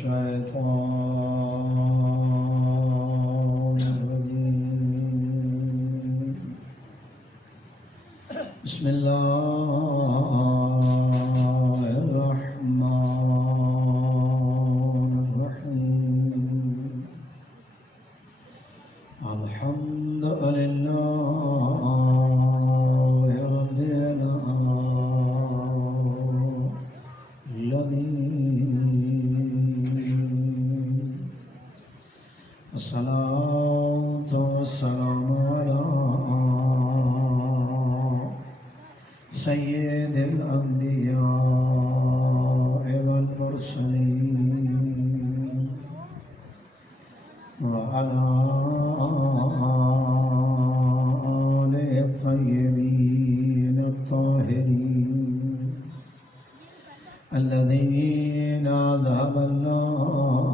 الشيطان الرجيم بسم الله الرحمن الرحيم الحمد لله رب العالمين الصلاة والسلام على سيد الأنبياء والمرسلين وعلى آله الطيبين الطاهرين الذين أذهب الله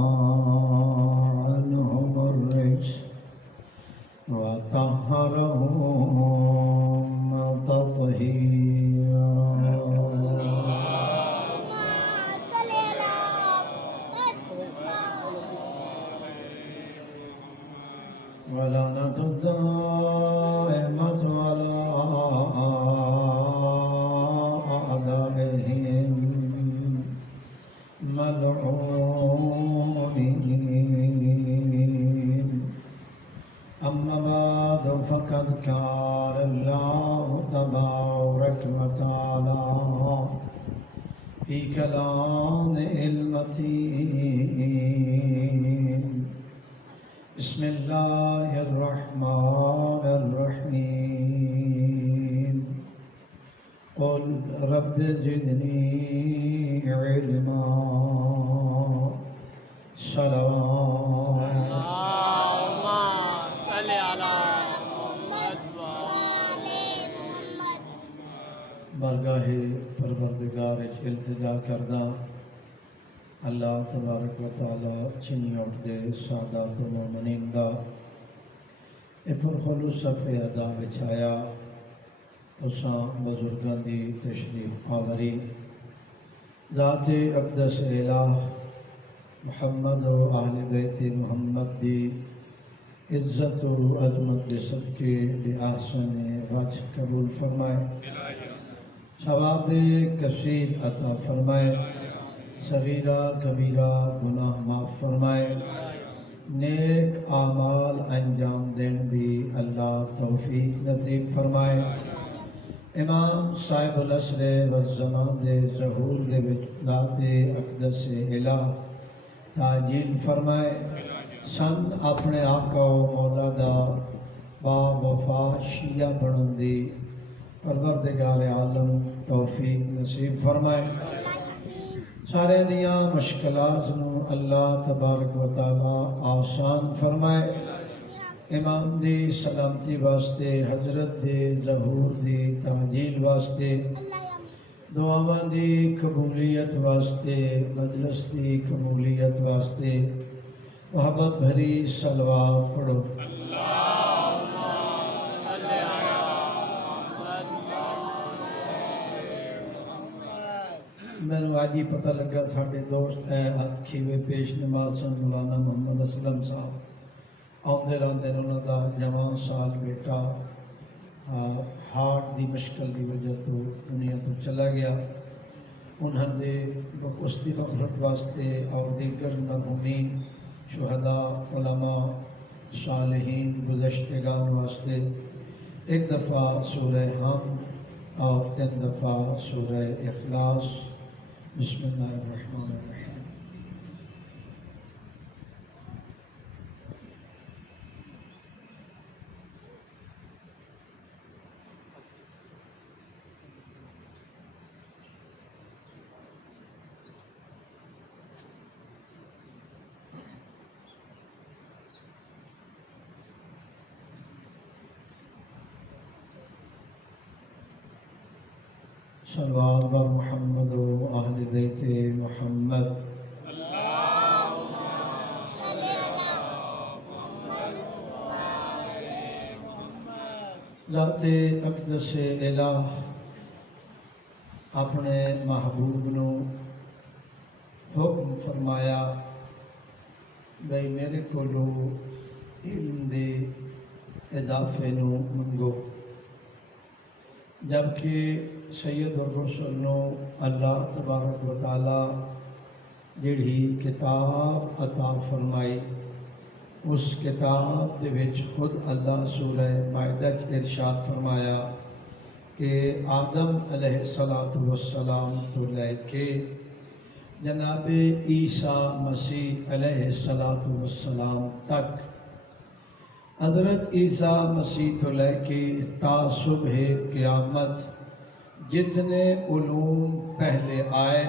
عنهم الرجس وطهرهم تطهيرا ولعنة الدائمة على أعدائهم ملعونين أما بعد فقد قال الله تبارك وتعالى في كلامه المتين بسم الله الرحمن الرحيم قل رب زدني علما صلوات اللهم صل على محمد بارگاہ پروردگار التجا کردہ اللہ تبارک و تعالی چنی اٹھ دے سادات و مومنین دا پر خلوص صفحے ادا بچھایا اساں بزرگاں دی تشریف آوری ذات اقدس الہ محمد و اہل بیت محمد دی عزت و عظمت دے صدقے بآحسن وجہ قبول فرمائے ثواب کثیر عطا فرمائے صغیرہ کبیرہ گناہ معاف فرمائے نیک اعمال انجام دین دی اللہ توفیق نصیب فرمائے امام صاحب العصر والزمان دے ظہور دے وچ ذات اقدس الہ تعجیل فرمائے سن اپنے آقا و مولا دا با وفا شیعہ بنن دی پروردگار عالم توفیق نصیب فرمائے سارے دیاں مشکلات نو اللہ تبارک و تعالی آسان فرمائے امام دی سلامتی واسطے حضرت دے ظہور دی تعجیل واسطے دعاواں دی قبولیت واسطے مجلس دی قبولیت واسطے محبت بھری صلوات پڑھو میں نے آج ہی پتہ لگا ساڑھے دوست ہے اکھی ہوئے پیش نماز سن مولانا محمد اسلم صاحب آمدے راندے انہوں دا جوان سال بیٹا ہارٹ دی مشکل دی وجہ تو دنیا تو چلا گیا انہوں نے بکستی مغفرت واسطے اور دیگر مرحومین شہداء علماء صالحین گزشتگان واسطے ایک دفعہ سورہ حم اور 3 دفعہ سورہ اخلاص بسم اللہ الرحمن الرحیم صلوات بر محمد و اہل بیت محمد ذات اقدس الہ اپنے محبوب نو حکم فرمایا بھئی میرے کو علم دے اضافے نو منگو، جبکہ سید الرسل نو اللہ تبارک و تعالی جڑی کتاب عطا فرمائی، اس کتاب دے وچ خود اللہ سورہ مائدہ ارشاد فرمایا کہ آدم علیہ السلام تو لے کے جناب عیسیٰ مسیح علیہ السلام تک، حضرت عیسیٰ مسیح تو لے کے تا صبح قیامت جتنے علوم پہلے آئے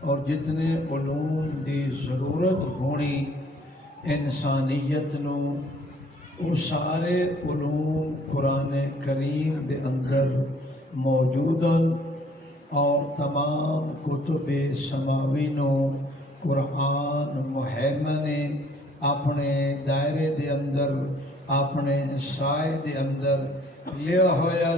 اور جتنے علوم دی ضرورت ہونی انسانیت نو، وہ سارے علوم قرآن کریم دے اندر موجود ہیں، اور تمام کتب سماوی نو قرآن محیمن نے اپنے دائرے دے اندر اپنے سائے دے اندر لیا ہویا۔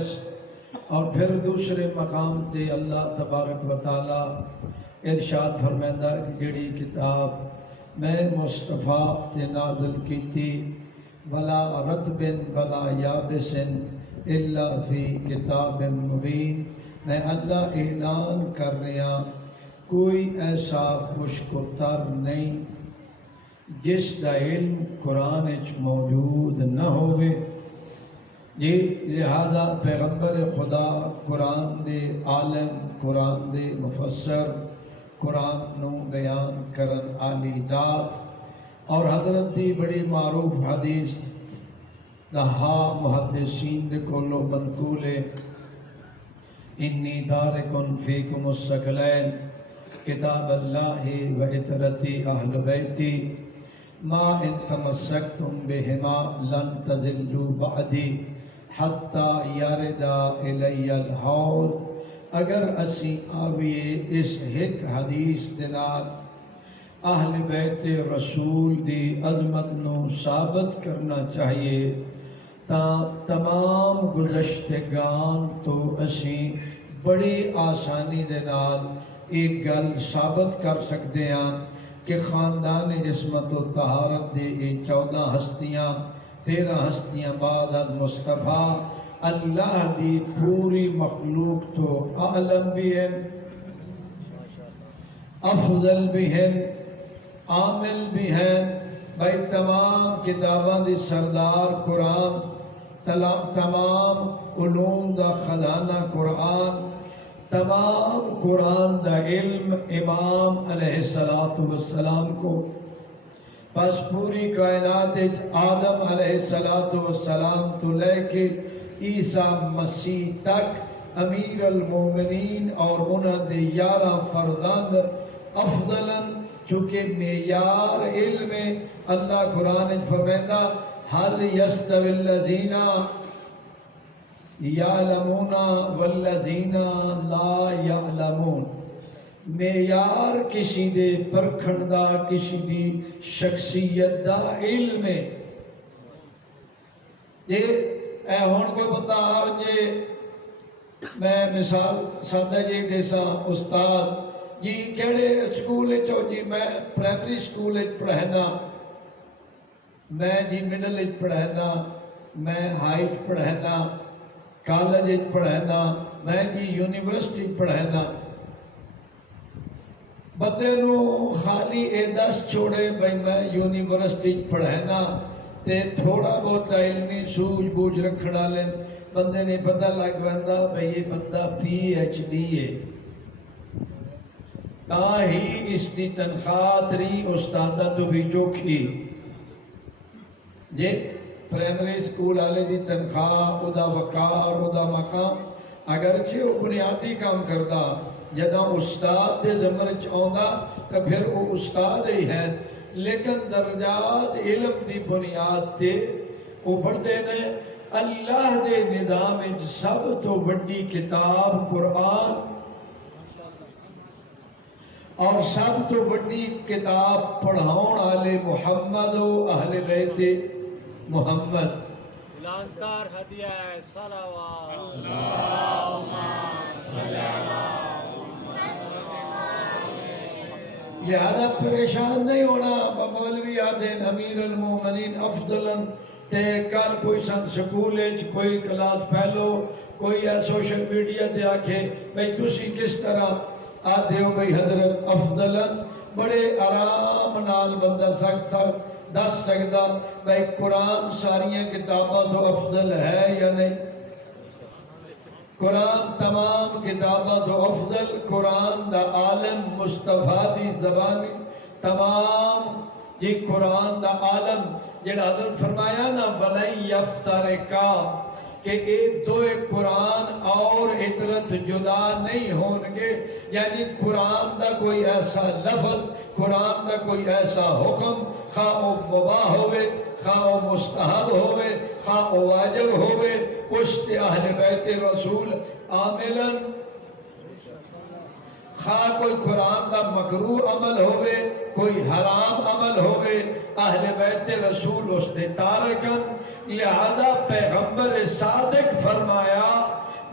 اور پھر دوسرے مقام تے اللہ تبارک و تعالی ارشاد فرمائندا کہ جڑی کتاب میں مصطفیٰ تے نازل کیتی، ولا رطب ولا یابس الا فی کتاب مبین، میں اللہ اعلان کر رہا کوئی ایسا خشک و تر نہیں جس دا علم قرآن وچ موجود نہ ہوئے۔ جی لہذا پیغمبر خدا قرآن دے عالم، قرآن دے مفسر، قرآن نو بیان کرن عالی ذات، اور حضرت دی بڑی معروف حدیث دہا محدثین دے کولو منقول ہے، انی تارکن فیکم الثقلین کتاب اللہ و عطرتی اہل بیتی ما ان تمسکتم بہما لن تضلوا بعدی حتی یاردا الی الحوض۔ اگر اسی آویے اس ایک حدیث دے نال اہل بیت رسول دی عظمت نو ثابت کرنا چاہیے، تا تمام گزشتگان تو اسی بڑی آسانی دے نال ایک گل ثابت کر سکتے ہیں کہ خاندان عصمت و طہارت دے یہ 14 ہستیاں 13 ہستیاں بعد از مصطفیٰ اللہ دی پوری مخلوق تو اعلم بھی ہیں، افضل بھی ہیں، عامل بھی ہیں۔ بھائی تمام کتاباں دی سردار قرآن، تمام علوم دا خزانہ قرآن، تمام قرآن دا علم امام علیہ السلام کو، بس پوری کائنات آدم علیہ السلام تو لے کے عیسیٰ مسیح تک امیر المومنین اور انہوں دے 11 فرزند افضلاً، چونکہ معیار علم اللہ قرآن فرمائندا حل یستوی الذین یعلمون والذین لا یعلمون، معیار کسی دے پرکھن دا، کسی دی شخصیت دا علم ہے۔ اے ہون کوئی بندہ آ جے، میں مثال سادہ جی دیسا استاد جی کیڑے سکول چو جی میں پرائمری سکول پڑھنا، میں جی مڈل پڑھنا، میں ہائٹ پڑھنا، کالج پڑھنا، میں جی یونیورسٹی پڑھنا۔ بندے نو خالی اے دس چھوڑے بھئی میں یونیورسٹی پڑھنا تے تھوڑا بہت علمی سوجھ بوجھ رکھنا لیں، بندے نے پتہ لگ بندہ بھئی یہ بندہ پی ایچ ڈی ہے، تا ہی اس دی تنخواہ تری استادہ تو بھی چوکھی جے پرائمری سکول والے دی تنخواہ، ادا وقار، ادا مقام، اگرچہ وہ بنیادی کام کردا، جدہ استاد دے زمر چاہندا تو پھر وہ استاد ہی ہے، لیکن درجات علم دی بنیاد تے وہ بڑھتے نے۔ اللہ دے نظام سب تو بڑی کتاب قرآن، اور سب تو بڑی کتاب پڑھاؤن والے محمد و اہل بیت محمد۔ لانتار ہدیہ صلوات اللہم صلی علی لہذا پریشان نہیں ہونا مولوی آدھین امیر المومنین افضلن تے کل کوئی سن سکول کوئی کلاس پہلو کوئی ہے سوشل میڈیا تے آکھے بھئی تسی کس طرح آدھے ہو بھئی حضرت افضلن بڑے آرام نال بندہ سکتا دس سکتا بھئی قرآن ساریاں کتاباں تو افضل ہے یا نہیں؟ قرآن تمام کتاباں تو افضل قرآن دا عالم مصطفیٰ دی زبانی تمام جی قرآن دا عالم جڑا حضرت فرمایا نا وَلَن يَفْتَرِقَا کہ ایک دو قرآن اور عطرت جدا نہیں ہونگے یعنی قرآن دا کوئی ایسا لفظ قرآن دا کوئی ایسا حکم خواہ و مباح ہوئے خواہ و مستحب ہوئے خواہ و واجب ہوئے اس تے اہل بیت رسول عاملاً خواہ کوئی قرآن دا مکروہ عمل ہوئے کوئی حرام عمل ہوئے اہل بیت رسول اس نے تارکن لہذا پیغمبر صادق فرمایا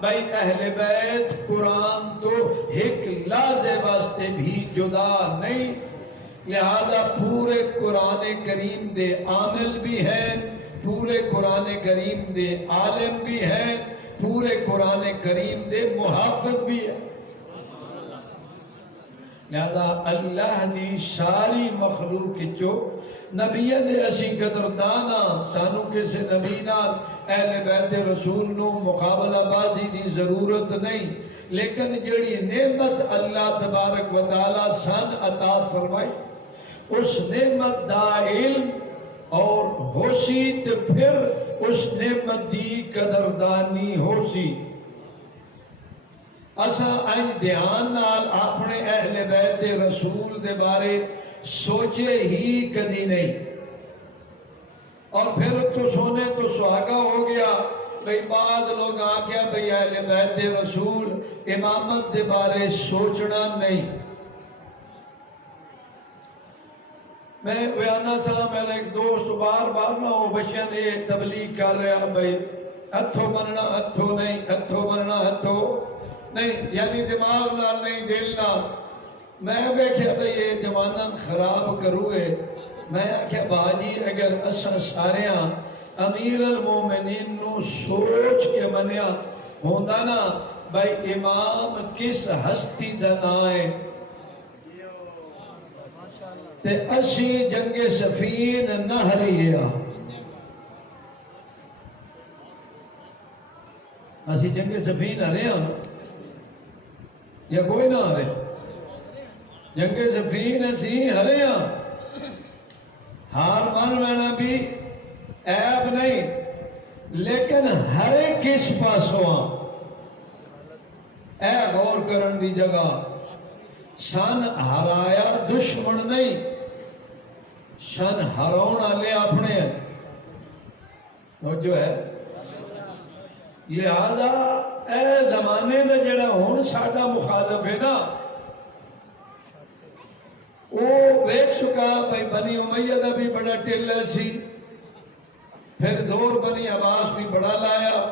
بھائی اہل بیت قرآن تو ایک لازے واسطے بھی جدا نہیں لہذا پورے قرآن کریم دے عامل بھی ہیں پورے قرآن کریم دے عالم بھی ہیں پورے قرآن کریم دے محافظ بھی ہیں لہذا اللہ دی ساری مخلوق جو نبیہ نے اسی قدردانا سانو کسی نبی نال اہل بیت رسول نو مقابلہ بازی دی ضرورت نہیں لیکن جڑی نعمت اللہ تبارک و تعالی سن عطا فرمائی اس نعمت دا علم اور ہوسی تے پھر اس نعمت دی قدردانی ہوسی اسا آج دھیان نال اپنے اہل بیت رسول دے بارے سوچے ہی کدی نہیں اور پھر تو سونے تو سہاگا ہو گیا بھئی بعض لوگ آکیا بھئی اہل بیت رسول امامت دے بارے سوچنا نہیں میں بیانا تھا میرا ایک دوست بار بار نہ ہو بچیاں نے تبلیغ کر رہا بھئی ہتھو مننا ہتھو نہیں ہتھو مننا ہتھو نہیں یعنی دماغ نال نہیں دل نال میں بیکھیا بھئی یہ جواناں خراب کروئے میں آکھیا باجی اگر اسا ساریاں امیر المومنین نو سوچ کے منیا ہوندہ نا بھئی امام کس ہستی دنائے تے اسی جنگ سفین نہ ہریا اسی جنگ سفین ہریا یا کوئی نہ ہرے جنگ سفین اسی ہریا ہار مان مینا بھی عیب نہیں لیکن ہرے کس پاسوں اے غور کرن دی جگہ شان ہرایا دشمن نہیں شان ہراؤن آلے اپنے وہ جو ہے لہذا اے زمانے میں جڑا ہون ساڑھا مخالف ہے نا وہ بیٹھ چکا بھئی بنی امیہ دا بھی بڑا ٹلہ سی پھر دور بنی عباس بھی بڑا لایا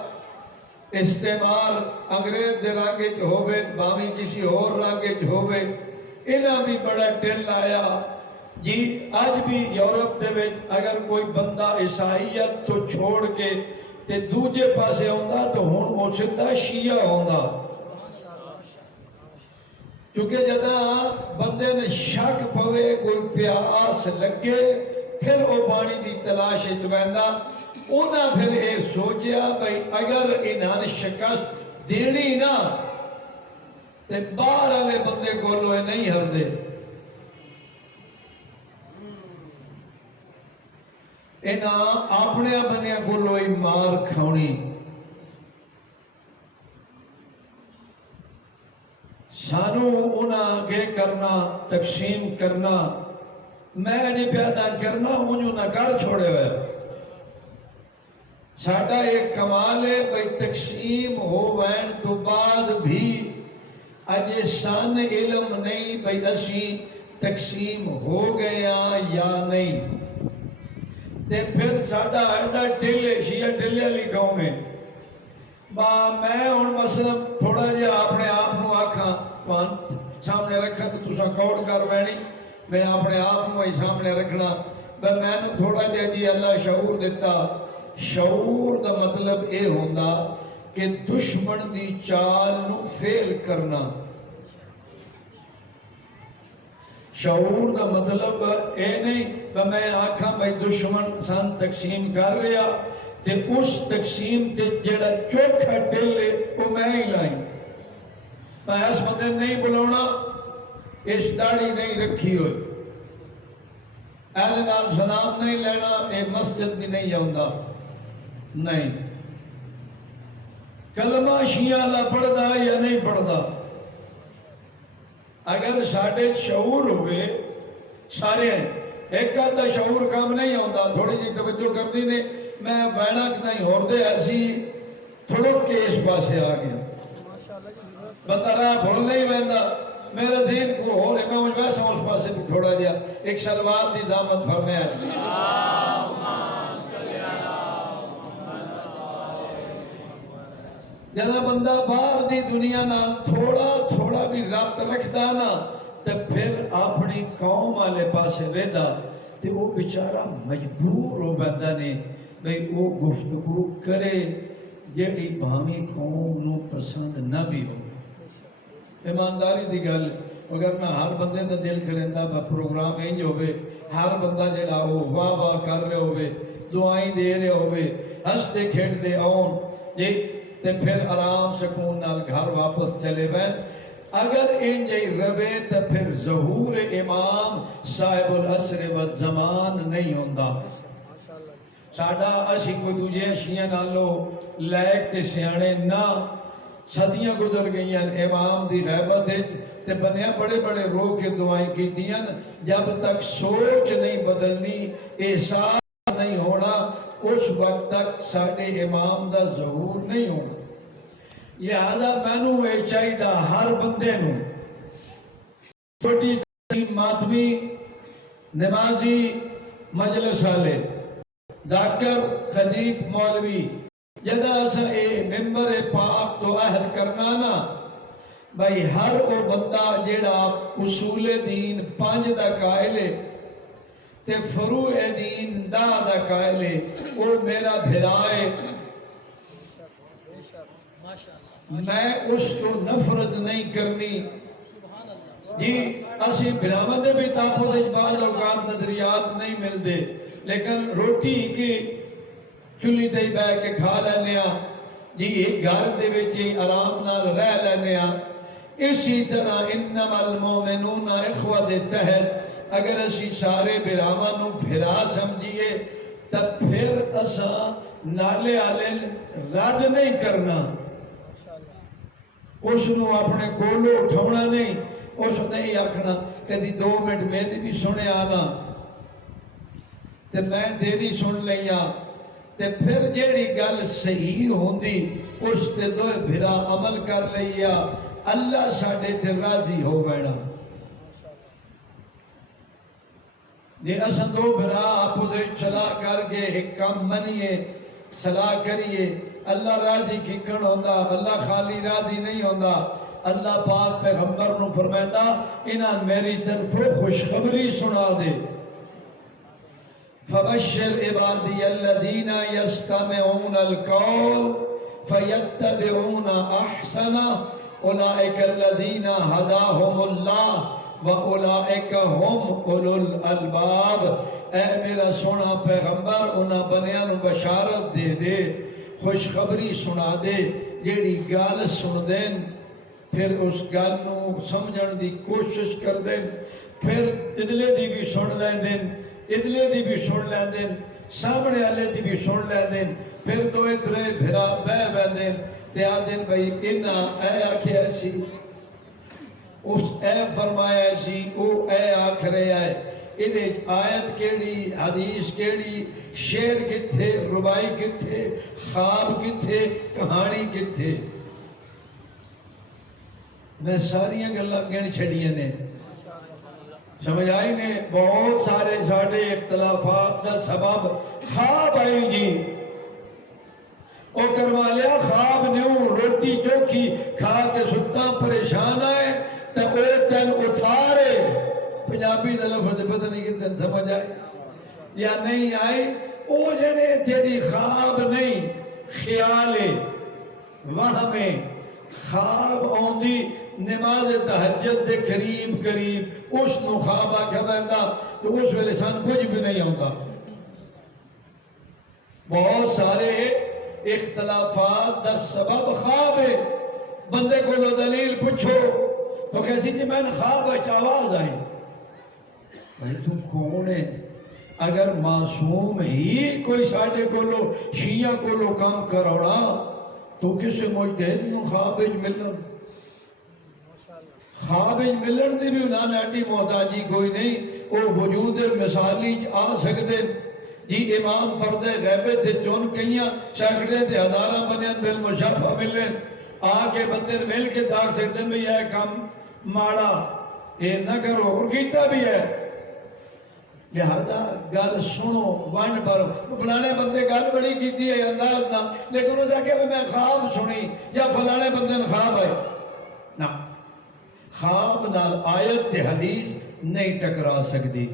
استعمال انگریز دے رانگے جو ہوئے بامی کسی اور رانگے جو ہوئے انہاں بھی بڑا ٹل لایا جی آج بھی یورپ دے وچ اگر کوئی بندہ عیسائیت تو چھوڑ کے تے دوجے پاسے ہوندہ تو ہون موچندہ شیعہ ہوندہ کیونکہ جدہ بندے نے شک پوے کوئی پیاس لگے پھر وہ پانی دی تلاش جویندہ انہاں پھر یہ سوچیا بھئی اگر انہاں شکست دینی نا تے باہر والے بندے کو لوے نہیں ہر دے انہاں اپنے بنیا کو لوئی مار کھاؤنی سانو انہاں کے کرنا تقسیم کرنا میں نہیں پیدا کرنا انہوں نہ کر چھوڑے ہوئے ساڑھا ایک کمال ہے بھئی تقسیم ہو وین تو بعد بھی اجے سان علم نہیں بھئی اسی تقسیم ہو گیا یا نہیں تے پھر ساڑھا ایڈا ٹلے شیعہ ٹلے لکھاؤں میں با میں ان مثلا تھوڑا جا اپنے آپ نو آکھاں سامنے رکھا تو تسا کوڑ کر وینی میں اپنے آپ کو ہی سامنے رکھنا میں نے تھوڑا جہا جی اللہ شعور دیتا شعور دا مطلب اے ہوندا کہ دشمن دی چال نو فیل کرنا شعور دا مطلب اے نہیں کہ میں آکھاں بھائی دشمن سان تقسیم کر رہا تے اس تقسیم تے جڑا چوکھا ٹلے وہ میں ہی لائی میں اس بندے نہیں بلاونا اس داڑھی نہیں رکھی ہوئی اہل نال سلام نہیں لینا اے مسجد بھی نہیں آوندا نہیں کلمہ شیعہ اللہ پڑھدا یا نہیں پڑھدا اگر ساڑھے شعور ہوئے سارے ہیں ایک آدھا شعور کام نہیں ہوتا تھوڑی جی توجہ کرتی نے میں بینا کہ نہیں ہور دے ایسی تھوڑو کے اس پاسے آ گیا بندہ راہ بھول نہیں بہندا میرے دین کو ہو رہے میں مجھ ویسا اس پاسے بھی تھوڑا جا ایک سلوات دی دامت بھرنے آئے جدا بندہ باہر دی دنیا نال تھوڑا بھی رابط رکھتا نا تے پھر اپنی قوم والے پاسے ویدا تے وہ بیچارہ مجبور ہو بندہ نے بھئی وہ گفتگو کرے جیڑی بھامی قوم نو پسند نہ بھی ہو ایمانداری دی گل اگر نہ ہر بندے دا دل کریندا با پروگرام انج ہوئے ہر بندہ جڑا ہو واہ واہ کر رہے ہوئے دعائیں دے رہے ہوئے ہستے کھیڑتے آن جی تے پھر آرام سکون نال گھر واپس چلے بین اگر ان جائی روے تے پھر ظہور امام صاحب العصر والزمان نہیں ہوندہ ساڑھا اسی کو دوجہ شیعہ نالو لائق تے سیانے نہ صدیاں گزر گئی ہیں امام دی غیبت ہے تے بنیاں بڑے بڑے رو کے دعائیں کی دیا جب تک سوچ نہیں بدلنی احساس نہیں ہونا اس وقت تک ساڑھے امام دا ظہور نہیں ہونا لہذا مینو اے چاہیدہ ہر بندے نو چھوٹی تقسیم ماتمی نمازی مجلس والے ذاکر خطیب مولوی جدا اسا اے ممبر پاک تو عہد کرنا نا بھائی ہر او بندہ جیڑا اصول دین 5 دا قائلے تے فروع دین دا قائلے او میرا بھرائے میں اس کو نفرت نہیں کرنی جی اسی بھرامت بھی تاپوز اجبال اوقات نظریات نہیں مل دے لیکن روٹی کی چلی دے بے کے کھا لینے جی ایک گھر دے وچی آرام نال رہ لینے اسی طرح انما المومنون اخوہ دے تحت اگر اسی سارے بھرامہ نو بھرا سمجھئے تب پھر اسا نالے آلے رد نہیں کرنا اس نو اپنے کولو اٹھونا نہیں اس نہیں آکھنا کدی 2 منٹ میری بھی سنے آنا تے میں تیری سن لیا تے پھر جیڑی گل صحیح ہوندی اس تے دوئے بھرا عمل کر لیا اللہ ساڑھے تے راضی ہو بیڑا جی اساں 2 بھرا آپوزے صلاح کر کے ایک کام منیے صلاح کریے اللہ راضی کھکڑ ہوندہ اللہ خالی راضی نہیں ہوندہ اللہ پاک پیغمبر نو فرمائتا انہاں میری طرف خوشخبری سنا دے فبشر عبادی الذین یستمعون القول فیتبعون احسنا اولئک الذین ہداہم اللہ وَأُولَئِكَ هُمْ أُولُو الْأَلْبَابِ اے میرا سونا پیغمبر انہاں بنیاں نو بشارت دے دے خوشخبری سنا دے جیڑی گال سن دین پھر اس گال نو سمجھن دی کوشش کر دین پھر ادلے دی بھی سن لین دین ادلے دی بھی سن لین دین سامنے آلے دی بھی سن لین دین پھر دو اترے بھرا بے دین تے آدین بھائی انہاں اے آکھے ایسی اس اے فرمایا سی او اے آخرے آئے انہیں آیت کیڑی حدیث کیڑی شعر کتھے ربائی کتھے خواب کتھے کہانی کتھے میں ساریاں گلاں گن چھڑیاں نے سمجھ آئی نے بہت سارے ساڑھے اختلافات دا سبب خواب آئی جی او کروا لیا خواب نیوں روٹی چوکھی کھا کے ستا پریشان آئے تو او تن اتھارے پنجابی دا لفظ پتہ نہیں کتنے سمجھ آئے یا نہیں آئے او جڑے تیری خواب نہیں خیال وہم خواب آندی نماز تہجد دے قریب اس نو خواب آکھا بہندا تو اس ویلے سان کچھ بھی نہیں ہوتا. بہت سارے اختلافات دا سبب خواب ہے. بندے کو لو دلیل پوچھو تو کہتی جی میں نے خواب اچ آواز آئی. بھائی تم کون ہے؟ اگر معصوم ہی کوئی ساڑھے کو لو شیعہ کو لو کام کروڑا تو کسے مجتہد نو خواب اچ ملن خواب اچ ملن دی بھی انہاں ناٹی محتاجی کوئی نہیں. وہ وجود مثالی آ سکتے جی امام پردے غیبے تھے چون کئیاں سیکڑے تھے ہزارہ بنیاں بالمشافہ ملیں آ کے بندے مل کے داغ سکتے ہیں یہ کام ماڑا یہ نہ کرو اور کیتا بھی ہے. لہذا گل سنو ون پر فلانے بندے گل بڑی کیتی ہے انداز نہ لیکن اس آگے میں خواب سنی یا فلانے بندے نے خواب آئے نہ خواب نال آیت تے حدیث نہیں ٹکرا سکتی.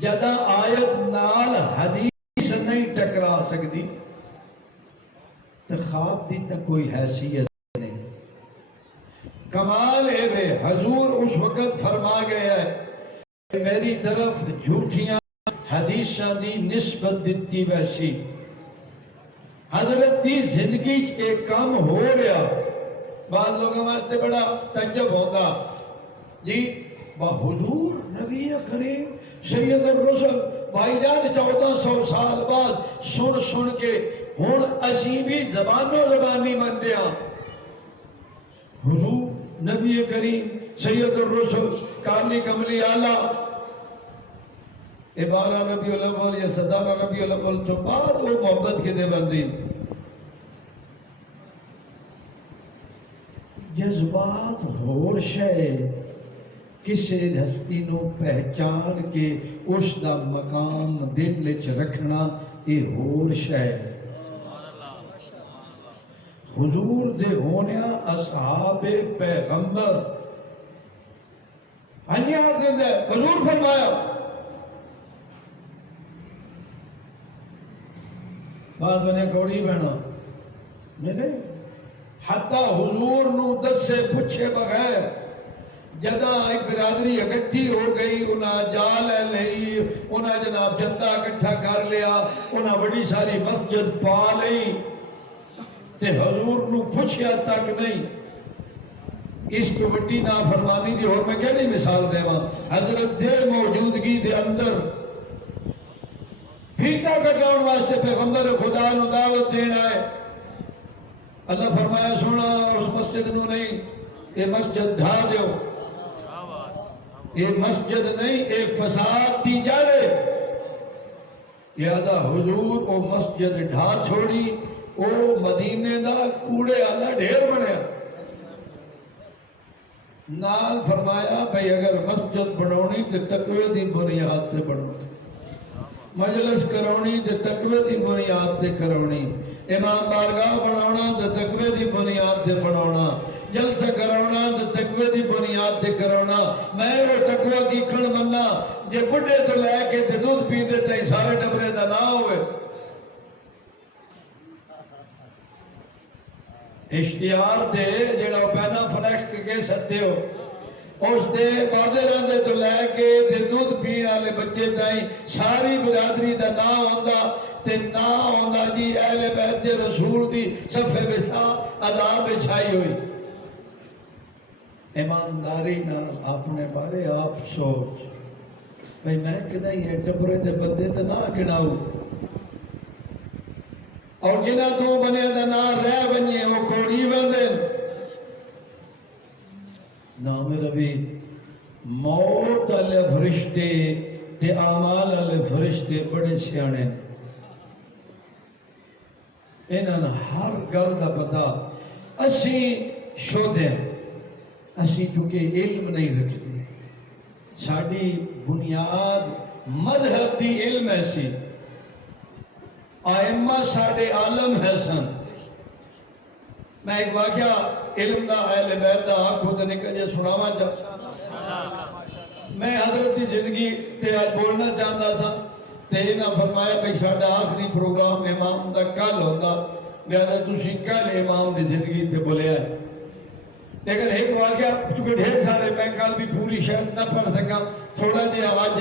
جدہ آیت نال حدیث نہیں ٹکرا سکتی تو خواب دی تا کوئی حیثیت نہیں. کمال ہے بے حضور اس وقت فرما گیا ہے کہ میری طرف جھوٹیاں حدیثاں دی نسبت دیتی ویسی. حضرت دی زندگی ایک کام ہو رہا بعض لوگوں واسطے بڑا تجب ہوتا جی حضور نبی کریم سید الرسل بھائی جان 1400 سال بعد سن کے ہون اسی بھی زبانوں زبانی بنتے ہیں. حضور نبی کریم سید الرسل کاملی کملی آلہ عبارہ ربیع الاول یا صدارہ ربیع الاول تو بعد وہ محبت کے دے بندی. جذبات ہوش ہے کسی ہستی نو پہچان کے اس دا مقام دل وچ رکھنا یہ ہوش ہے. حضور دے ہونیا اصحاب پیغمبر ہنیا دے دے حضور فرمایا بعد میں کوڑی بہنا نہیں حتی حضور نو دس سے پوچھے بغیر جدہ ایک برادری اکٹھی ہو گئی انہاں جال ہے لئی انہاں جناب جدہ اکٹھا کر لیا انہاں بڑی ساری مسجد پا لئی تے حضور نو پوچھیا تک نہیں. اس کو بڑی نافرمانی دی اور میں کہنی مثال دے وہاں حضرت دے موجودگی دے اندر پھیتا کٹاؤں واسطے پیغمبر خدا نو دعوت دینا ہے. اللہ فرمایا سونا اس مسجد نو نہیں یہ مسجد ڈھا دیو یہ مسجد نہیں ایک فساد تھی جا رہے. لہذا حضور وہ مسجد ڈھا چھوڑی وہ مدینے دا کوڑے آلہ ڈھیر بنیا. نال فرمایا بھئی اگر مسجد بنونی تو تقوی دی بنیاد سے بنونی مجلس کرونی تو تقوی دی بنیاد سے کرونی امام بارگاہ بناونا تو تقوی دی بنیاد سے بناونا جلسہ کرونا تو تقوی دی بنیاد سے کرونا. میں وہ تقوی کی کھڑ بننا جے بڑھے تو لے کے تے دودھ پی دیتے ہیں سارے ڈبرے دا نہ ہوئے. اشتیار دے جڑا پینا فلیکس کے سکتے ہو اس دے بابے رہنے تو لے کے دے دودھ پین والے بچے تائیں ساری برادری دا نہ ہوندا تے نہ ہوندا جی اہل بیت رسول دی صفحے بچھا عذاب بچھائی ہوئی. ایمانداری نال اپنے بارے آپ سوچ بھئی میں کدھا یہ ٹبرے دے بندے تے نہ گناؤ اور جنہ تو بنے دا نہ رہ بنیے وہ کوڑی بندے نام ربی موت والے فرشتے تے اعمال والے فرشتے بڑے سیانے انہاں نے ہر گل دا پتا. اسی شودے اسی چونکہ علم نہیں رکھتے ساڑی بنیاد مذہب دی علم ایسی آئمہ ساڑے عالم ہے سن. میں ایک واقعہ علم دا اہل بیت دا آنکھوں دے نکل جے سناوا چاہتا میں حضرت کی زندگی تے آج بولنا چاہتا سا تے انہاں فرمایا کہ ساڈا آخری پروگرام امام دا کل ہوتا لہذا تسی کل امام دی زندگی تے بولیا ہے لیکن ایک واقعہ چونکہ ڈھیر سارے میں کل بھی پوری شاید نہ پڑھ سکا تھوڑا جہا آج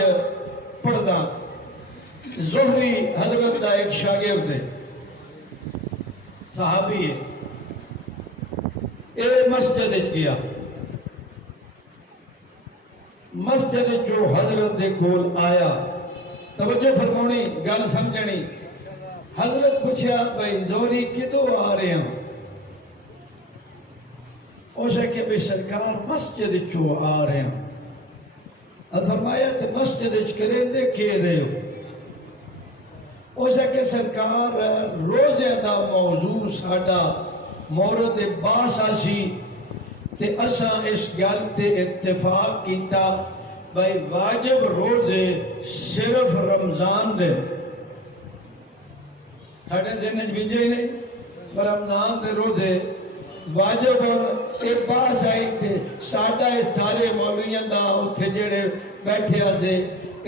پڑھدا زہری حضرت دا ایک شاگرد ہے صحابی ہے اے مسجد گیا مسجد جو حضرت دے کول آیا توجہ فرمانی گل سمجھنی حضرت پوچھا بھائی زہری کدوں آ رہے ہیں اسے کہ بھائی سرکار مسجد چو آ رہے ہیں فرمایا تے مسجد کرے دے کے رہے ہو اسے کہ سرکار روزے دا موضوع ساڈا مورد باس آسی تے اساں اس گل تے اتفاق کیتا بھائی واجب روزے صرف رمضان دے ساڈے دن وچ وجے نہیں رمضان دے روزے واجب اور ایک باس آئی تھے ساڈا سارے مولویاں دا اتھے جڑے بیٹھے سے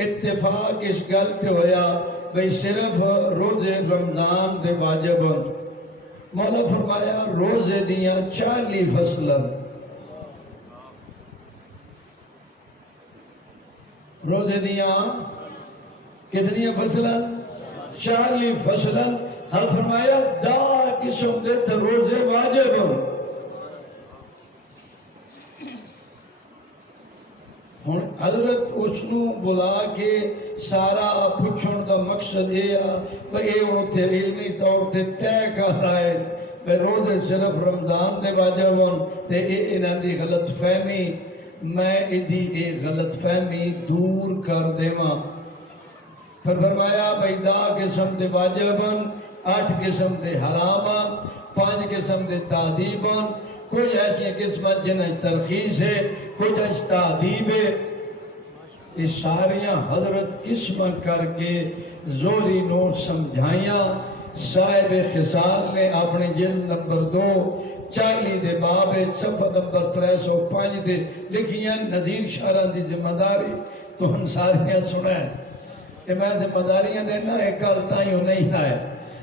اتفاق اس گل تے ہویا بھئی صرف روزے رمضان دے واجب مولا فرمایا روزے دیاں 40 فصلاں روزے دیاں کتنی فصلاں 40 فصلاں ہر فرمایا دا قسم دے تے روزے واجب ہن حضرت اس نو بلا کے سارا پوچھن دا مقصد یہ کہ اے اوتھے علمی طور تے طے کر رہا ہے کہ روزے صرف رمضان دے واجب ہون تے انہاں دی غلط فہمی میں ادھی اے غلط فہمی دور کر دیواں پھر فرمایا بھئی دا قسم دے واجب 8 قسم دے حرام 5 قسم دے تعدیب کوئی ایسی قسمت جنہیں ترخیص ہے کوئی ایسی تعدیب ہے یہ ساریاں حضرت قسم کر کے زوری نوٹ سمجھائیاں صاحب خصال نے اپنے جلد نمبر 2 40 دے باب صفحہ نمبر 305 دے لکھیاں نظیر شاہراں دی ذمہ داری تو ہن ساریاں سنا ہے کہ میں ذمہ داریاں دینا ایک گل تائیوں نہیں آیا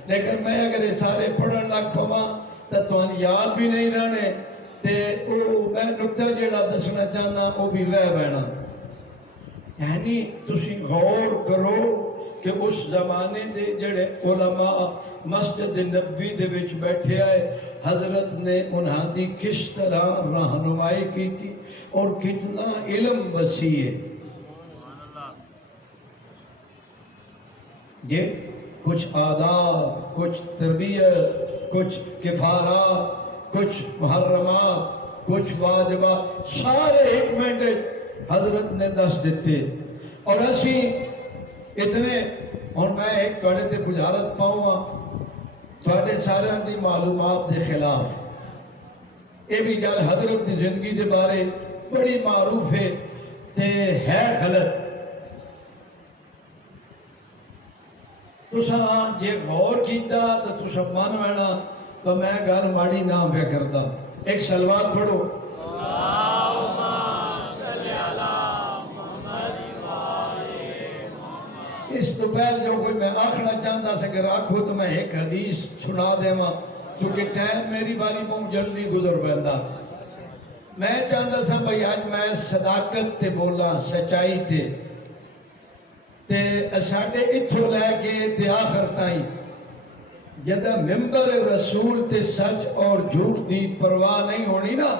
لیکن میں اگر یہ سارے پڑھن لگ پواں تو تمہیں یاد بھی نہیں رہنے تے میں نقطہ جڑا دسنا چاہنا وہ بھی رہ بینا یعنی تسی غور کرو کہ اس زمانے دے جڑے علماء مسجد نبوی دے وچ بیٹھے آئے حضرت نے انہاں دی کس طرح رہنمائی کی تھی اور کتنا علم وسیع ہے یہ کچھ آداب کچھ تربیت کچھ کفارات کچھ محرمات کچھ واجبات سارے حکمت حضرت نے دس دیتے اور اسی اتنے اور میں ایک کڑے تے بجارت پاؤں گا تھوڑے سارے دی معلومات دے خلاف یہ بھی گل حضرت دی زندگی دے بارے بڑی معروف ہے غلط تساں یہ غور کیتا تو تساں من وینا تو میں گل ماڑی نہ پہ کرتا ایک سلوات پڑھو اس تو پہل جو کوئی میں آخنا چاہتا سا کہ آکھو تو میں ایک حدیث سنا دے ماں چونکہ ٹائم میری باری موں جلدی گزر پہندا میں چاہتا سا بھئی آج میں صداقت تے بولا سچائی تے ساڑھے اتھو لے کے تے آخر تائیں جدہ ممبر رسول تے سچ اور جھوٹ دی پرواہ نہیں ہونی نا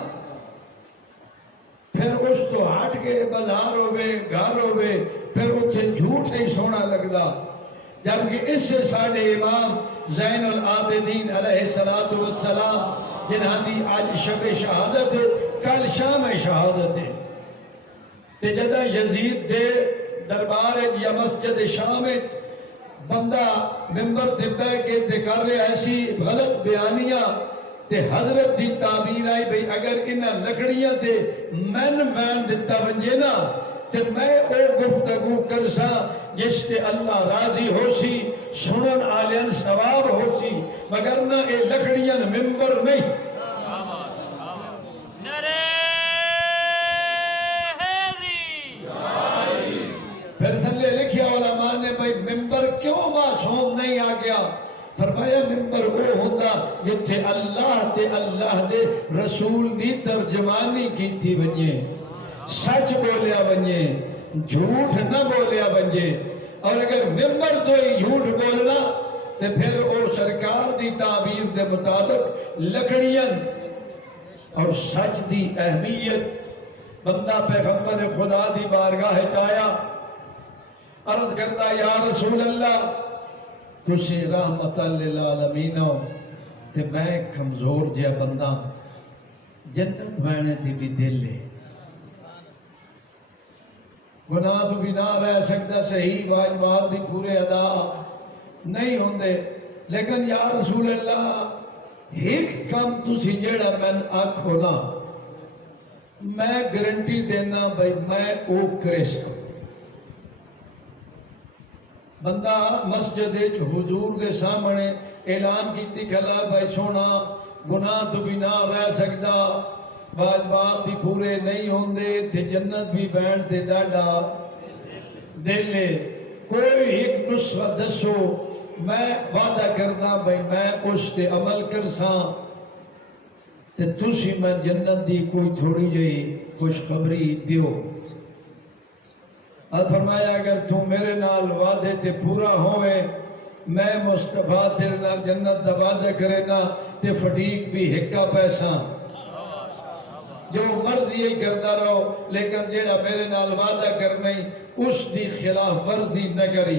پھر اس تو ہٹ کے بازار ہوئے گھر ہوئے پھر اتھے جھوٹ نہیں سونا لگدا جبکہ اس سے ساڑھے امام زین العابدین علیہ السلام جنہاں دی آج شب شہادت کل شام شہادت ہے تے جدہ یزید دے دربار یا مسجد شام بندہ ممبر تے بے کے تے کر رہے ایسی غلط بیانیاں تے حضرت دی تعبیر آئی بھئی اگر انہاں لکڑیاں تے من دیتا بنجے نا تے میں او گفتگو کرسا جس تے اللہ راضی ہو سی سنن آلین ثواب ہو سی مگر نہ اے لکڑیاں ممبر نہیں کیوں معصوم نہیں آ گیا؟ فرمایا ممبر وہ ہوتا جتھے اللہ تے اللہ دے رسول دی ترجمانی کیتی ونجے، سچ بولیا ونجے، جھوٹ نہ بولیا ونجے۔ اور اگر ممبر تو ہی جھوٹ بولنا تے پھر وہ سرکار دی تعبیر دے مطابق لکڑیاں اور سچ دی اہمیت بندہ پیغمبر خدا دی بارگاہ چایا، عرض کرتا یا رسول اللہ تسی رحمت للعالمین ہو تے میں کمزور جہا بندہ، جنت بہنے تھی بھی دل ہے، گناہ تو بھی نہ رہ سکتا، صحیح واجبات بھی پورے ادا نہیں ہوندے، لیکن یا رسول اللہ ایک کم تسی جیڑا میں آکھو نا میں گارنٹی دینا بھائی میں او کرے سکوں۔ بندہ مسجد حضور دے سامنے اعلان کیتی کھلا بھائی سونا گناہ تو بھی نہ رہ سکتا، واجبات بھی پورے نہیں ہوندے تے جنت بھی بہن تے ڈاڈا دلے، کوئی ایک نسخہ دسو میں وعدہ کرنا بھائی میں اس تے عمل کرساں تے تسی میں جنت دی کوئی تھوڑی جئی خوشخبری دیو۔ اور فرمایا اگر تو میرے نال وعدے تے پورا ہوئے میں مصطفیٰ تیرے نال جنت دا وعدہ کرے نا تے فٹیک بھی ہکا پیسہ جو مرضی ہی کرتا رہو، لیکن جیڑا میرے نال وعدہ کرنا ہی اس دی خلاف ورزی نہ کری،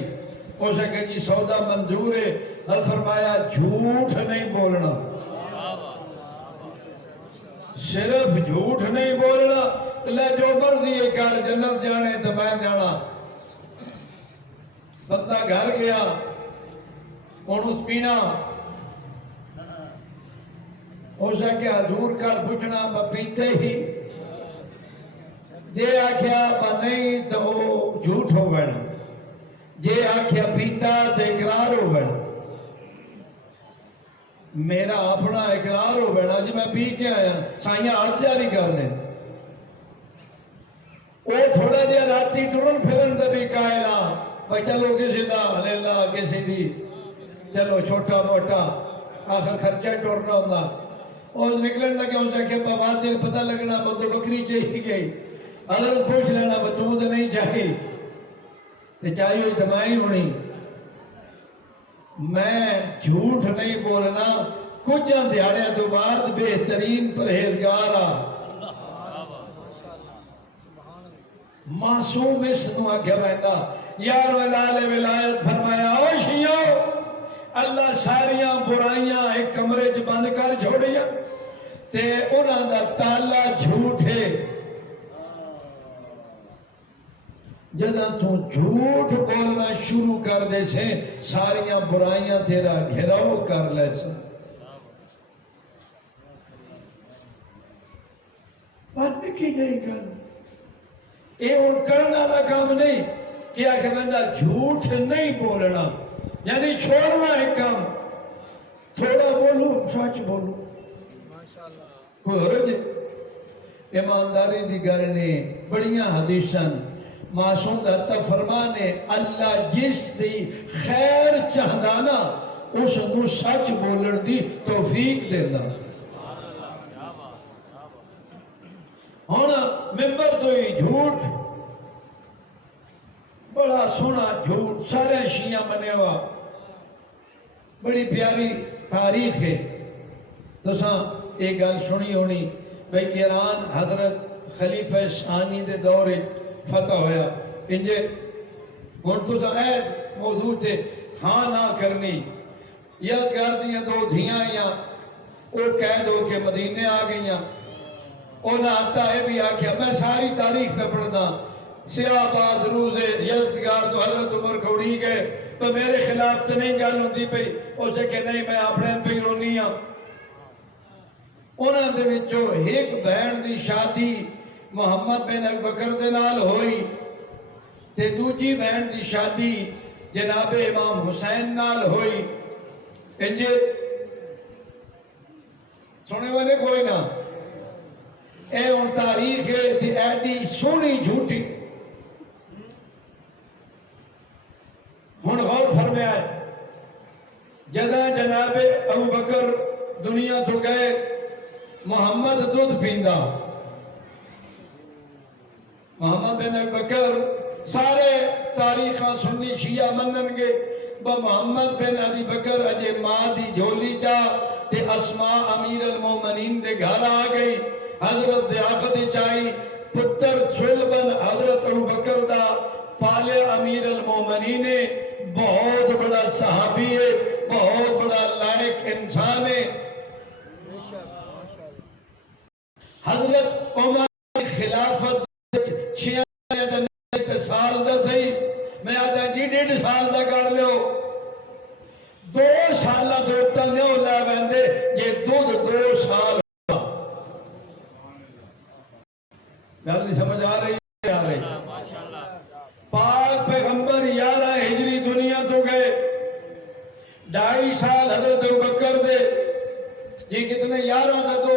اس نے کہ جی سودا منظور ہے۔ اور فرمایا جھوٹ نہیں بولنا، صرف جھوٹ نہیں بولنا، اللہ جو مرضی ہے کر جنت جانے تو میں جانا۔ بندہ گھر گیا انہوں پینا اسے کہ حضور کل پوچھنا میں پیتے ہی جے آکھیا با نہیں تو وہ جھوٹ ہو گئے، جے آکھیا پیتا تو اقرار ہو گئے، میرا اپنا اقرار ہو گئے جی میں پی کے آیا، سائیاں ہاتھ جاری کر دیں۔ وہ تھوڑا جہا راتی ٹرن پھرن دے بھی قائلہ بھائی چلو کسی دا حلیلہ کسی دی چلو چھوٹا موٹا آخر خرچہ ٹورنا ہوتا، اور نکلن لگے ان سے کہ بات دیر پتہ لگنا وہ تو بکری چاہیے گئی، حضرت پوچھ لینا بچوں تو نہیں چاہیے تو چاہیے ہوئی دمائی ہونی۔ میں جھوٹ نہیں بولنا، کچھ دیہڑے تو بعد بہترین پرہیزگارا معصوم اس نو آگے رہتا یار ولال ولایت فرمایا او شیعو اللہ ساریاں برائیاں ایک کمرے چ بند کر چھوڑیا تے انہاں دا تالا جھوٹ ہے۔ جدہ تو جھوٹ بولنا شروع کر دے سے ساریاں برائیاں تیرا گھراؤ کر لے سے۔ بات لکھی گئی کر اے ان کرنا دا کام نہیں کیا کہ بندہ جھوٹ نہیں بولنا، یعنی چھوڑنا ایک کام، تھوڑا بولو سچ بولو، کوئی حرج ایمانداری دی گل نے بڑیاں حدیثاں معصوم دا فرمانے اللہ جس دی خیر چاہدا نا اس نو سچ بولن دی توفیق دینا۔ ہونا ممبر تو ہی جھوٹ بڑا سونا جھوٹ سارے شیعہ منے ہوا بڑی پیاری تاریخ ہے۔ تو ساں ایک گل سنی ہونی بھئی ایران حضرت خلیفہ ثانی دے دور فتح ہویا انجے اور تو ساں اے موضوع تے ہاں نہ کرنی یزگار دیاں دو دھیاں یا وہ قید ہو کے مدینے آ گئیاں، انہاں آتا ہے بھی آکھیا میں ساری تاریخ پہ پڑھنا سیاہ باز روز یزدگار تو حضرت عمر کو اڑی گئے تو میرے خلاف تو نہیں گل ہوندی پئی، اسے کہ نہیں میں اپنے پہ رونی ہاں۔ انہاں دے وچوں ایک بہن دی شادی محمد بن ابوبکر دے نال ہوئی تے دوجی بہن دی شادی جناب امام حسین نال ہوئی، انجے سونے والے کوئی نہ اے ان تاریخ ہے دی ایڈی سونی جھوٹی۔ ہن غور فرما فرمایا ہے جدہ جناب ابو بکر دنیا تو گئے محمد دودھ پیندا محمد بن ابو بکر سارے تاریخاں سنی شیعہ منن گے با محمد بن ابی بکر اجے ماں دی جھولی چا تے اسماء امیر المومنین دے گھر آ گئی حضرت دیاقت چائی پتر چل بن حضرت ابو بکر دا پالے امیر المومنین بہت بڑا صحابی ہے بہت بڑا لائق انسان ہے حضرت عمر خلافت 6 سال دا صحیح میں آدھا جی 1.5 سال دا کر لو 2 سالہ دوتا نہیں ہو لے بندے یہ 2 سال گل نہیں سمجھ آ رہی ہے پاک پیغمبر 11 ہجری دنیا تو گئے 2.5 سال حضرت ابوبکر دے یہ کتنے 11 دا 2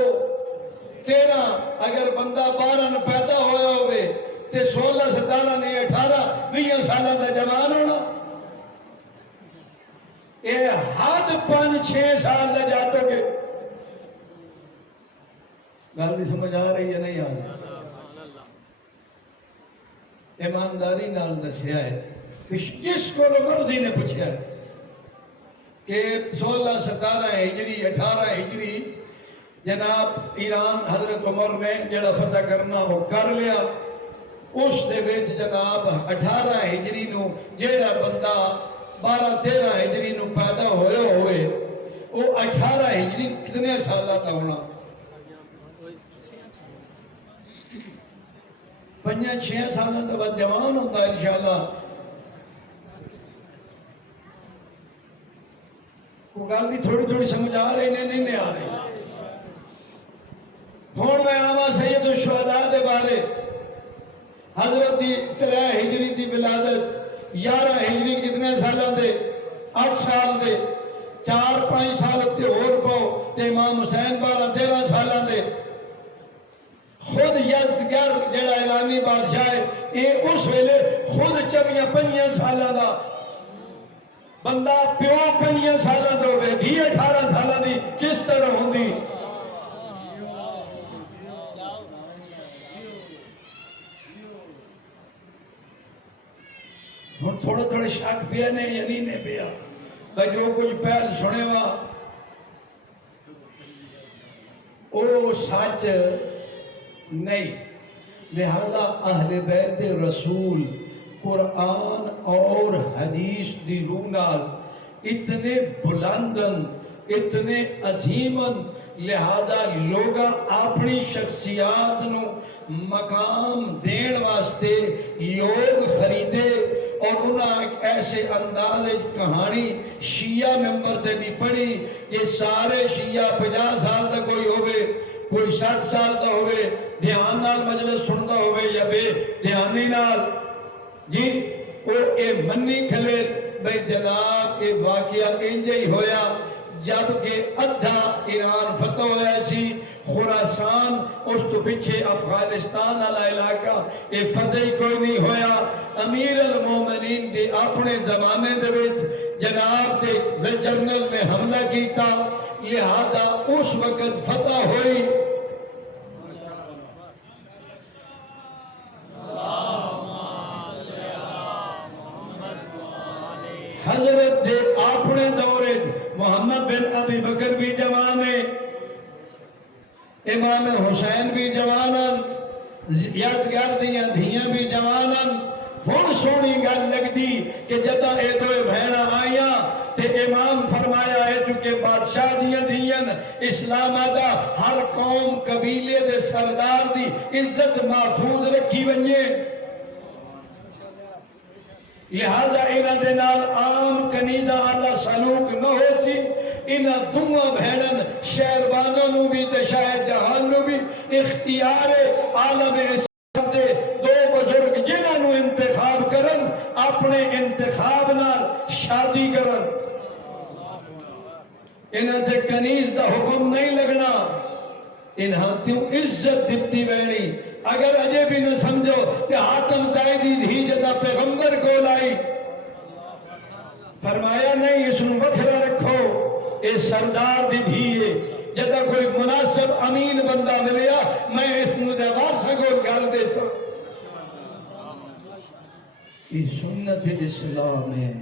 13 اگر بندہ 12 نہ پیدا ہویا ہوئے تے 16 17 نے 18 20 سالہ دا جوان ہونا اے حد 5-6 سال دا جاتے گے گل نہیں سمجھ آ رہی ہے نہیں آ رہی ایمانداری نال دسیا ہے جس کو مرضی نے پوچھا ہے کہ 16 17 ہجری 18 ہجری جناب ایران حضرت عمر نے جڑا فتح کرنا وہ کر لیا اس دے وچ جناب 18 ہجری نو جڑا بندہ 12 13 ہجری نو پیدا ہوئے وہ 18 ہجری کتنے سالہ تا ہونا 5-6 سالہ تا بعد جوان ہوتا ہے انشاءاللہ کو گل بھی تھوڑی سمجھ آ رہی نہیں آ رہی ہون میں آما سید الشہداء دے بارے حضرت 3 ہجری دی ولادت 11 ہجری کتنے سالہ دے 8 سال دے 4-5 سال تے اور پاؤ تے امام حسین 12-13 سالہ دے خود یزدگر جڑا ایرانی بادشاہ ہے یہ اس ویلے خود 24-25 سالہ دا بندہ پیو 25 سالہ دا ہوئے دھی 18 سالہ دی کس طرح ہوں دی ہوں تھوڑا شک پیا نے یا نہیں پیا بھائی جو کچھ پہل سنے وا او سچ نہیں لہذا اہل بیت رسول قرآن اور حدیث دی رونال اتنے بلندن اتنے عظیمن لہذا لوگا اپنی شخصیات نو مقام دین واسطے لوگ خریدے اور انہاں ایک ایسے انداز کہانی شیعہ ممبر تے بھی پڑھی کہ سارے شیعہ 50 سال تک کوئی ہوئے کوئی 60 سال کا ہوئے دھیان نال مجلس سنتا ہوئے یا بے دھیانی نال جی وہ اے منی کھلے بھئی جناب اے واقعہ انجے ہی ہویا جبکہ ادھا ایران فتح ہویا سی خراسان اس تو پیچھے افغانستان والا علاقہ اے فتح ہی کوئی نہیں ہویا امیر المومنین دے اپنے زمانے دے وچ جناب دے جنرل نے حملہ کیتا لہذا اس وقت فتح ہوئی حضرت دے اپنے دورے محمد بن ابی بکر بھی جوان ہے امام حسین بھی جوانن یادگار دیاں دھیاں بھی جوانن ہن سونی گل لگدی کہ جدہ اے دوے بہناں آئیاں تے امام فرمایا ہے چونکہ بادشاہ دیاں دھیاں اسلام آدھا ہر قوم قبیلے دے سردار دی عزت محفوظ رکھی ونجے لہذا انہاں دے نال عام کنیدہ آلہ سلوک نہ ہو سی انہاں دونوں بہنن شہربانوں نو بھی تے شاہ جہان نو بھی اختیار عالم اسلام دے 2 بزرگ جنہاں نو انتخاب کرن اپنے انتخاب نال شادی کرن انہاں تے کنیز دا حکم نہیں لگنا انہاں تیوں عزت دیتی وینی اگر اجے بھی نہ سمجھو کہ حاتم تائی دی دھی جدا پیغمبر کو لائی فرمایا سردار دی بھی ہے جدا کوئی مناسب امین بندہ ملیا میں اس مجھے وارسا کو گل دیتا یہ سنت اسلام ہے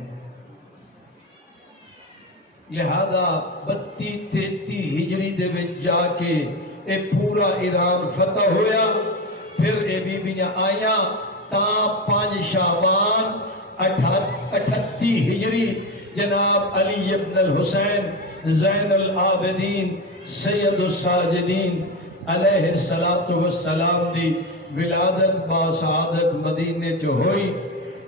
لہذا 32-33 ہجری دے وچ جا کے اے پورا ایران فتح ہویا پھر اے بیبیاں آیاں تاں 5 شعبان 38 ہجری جناب علی ابن الحسین زین العابدین سید الساجدین علیہ السلام دی ولادت باسعادت مدینے جو ہوئی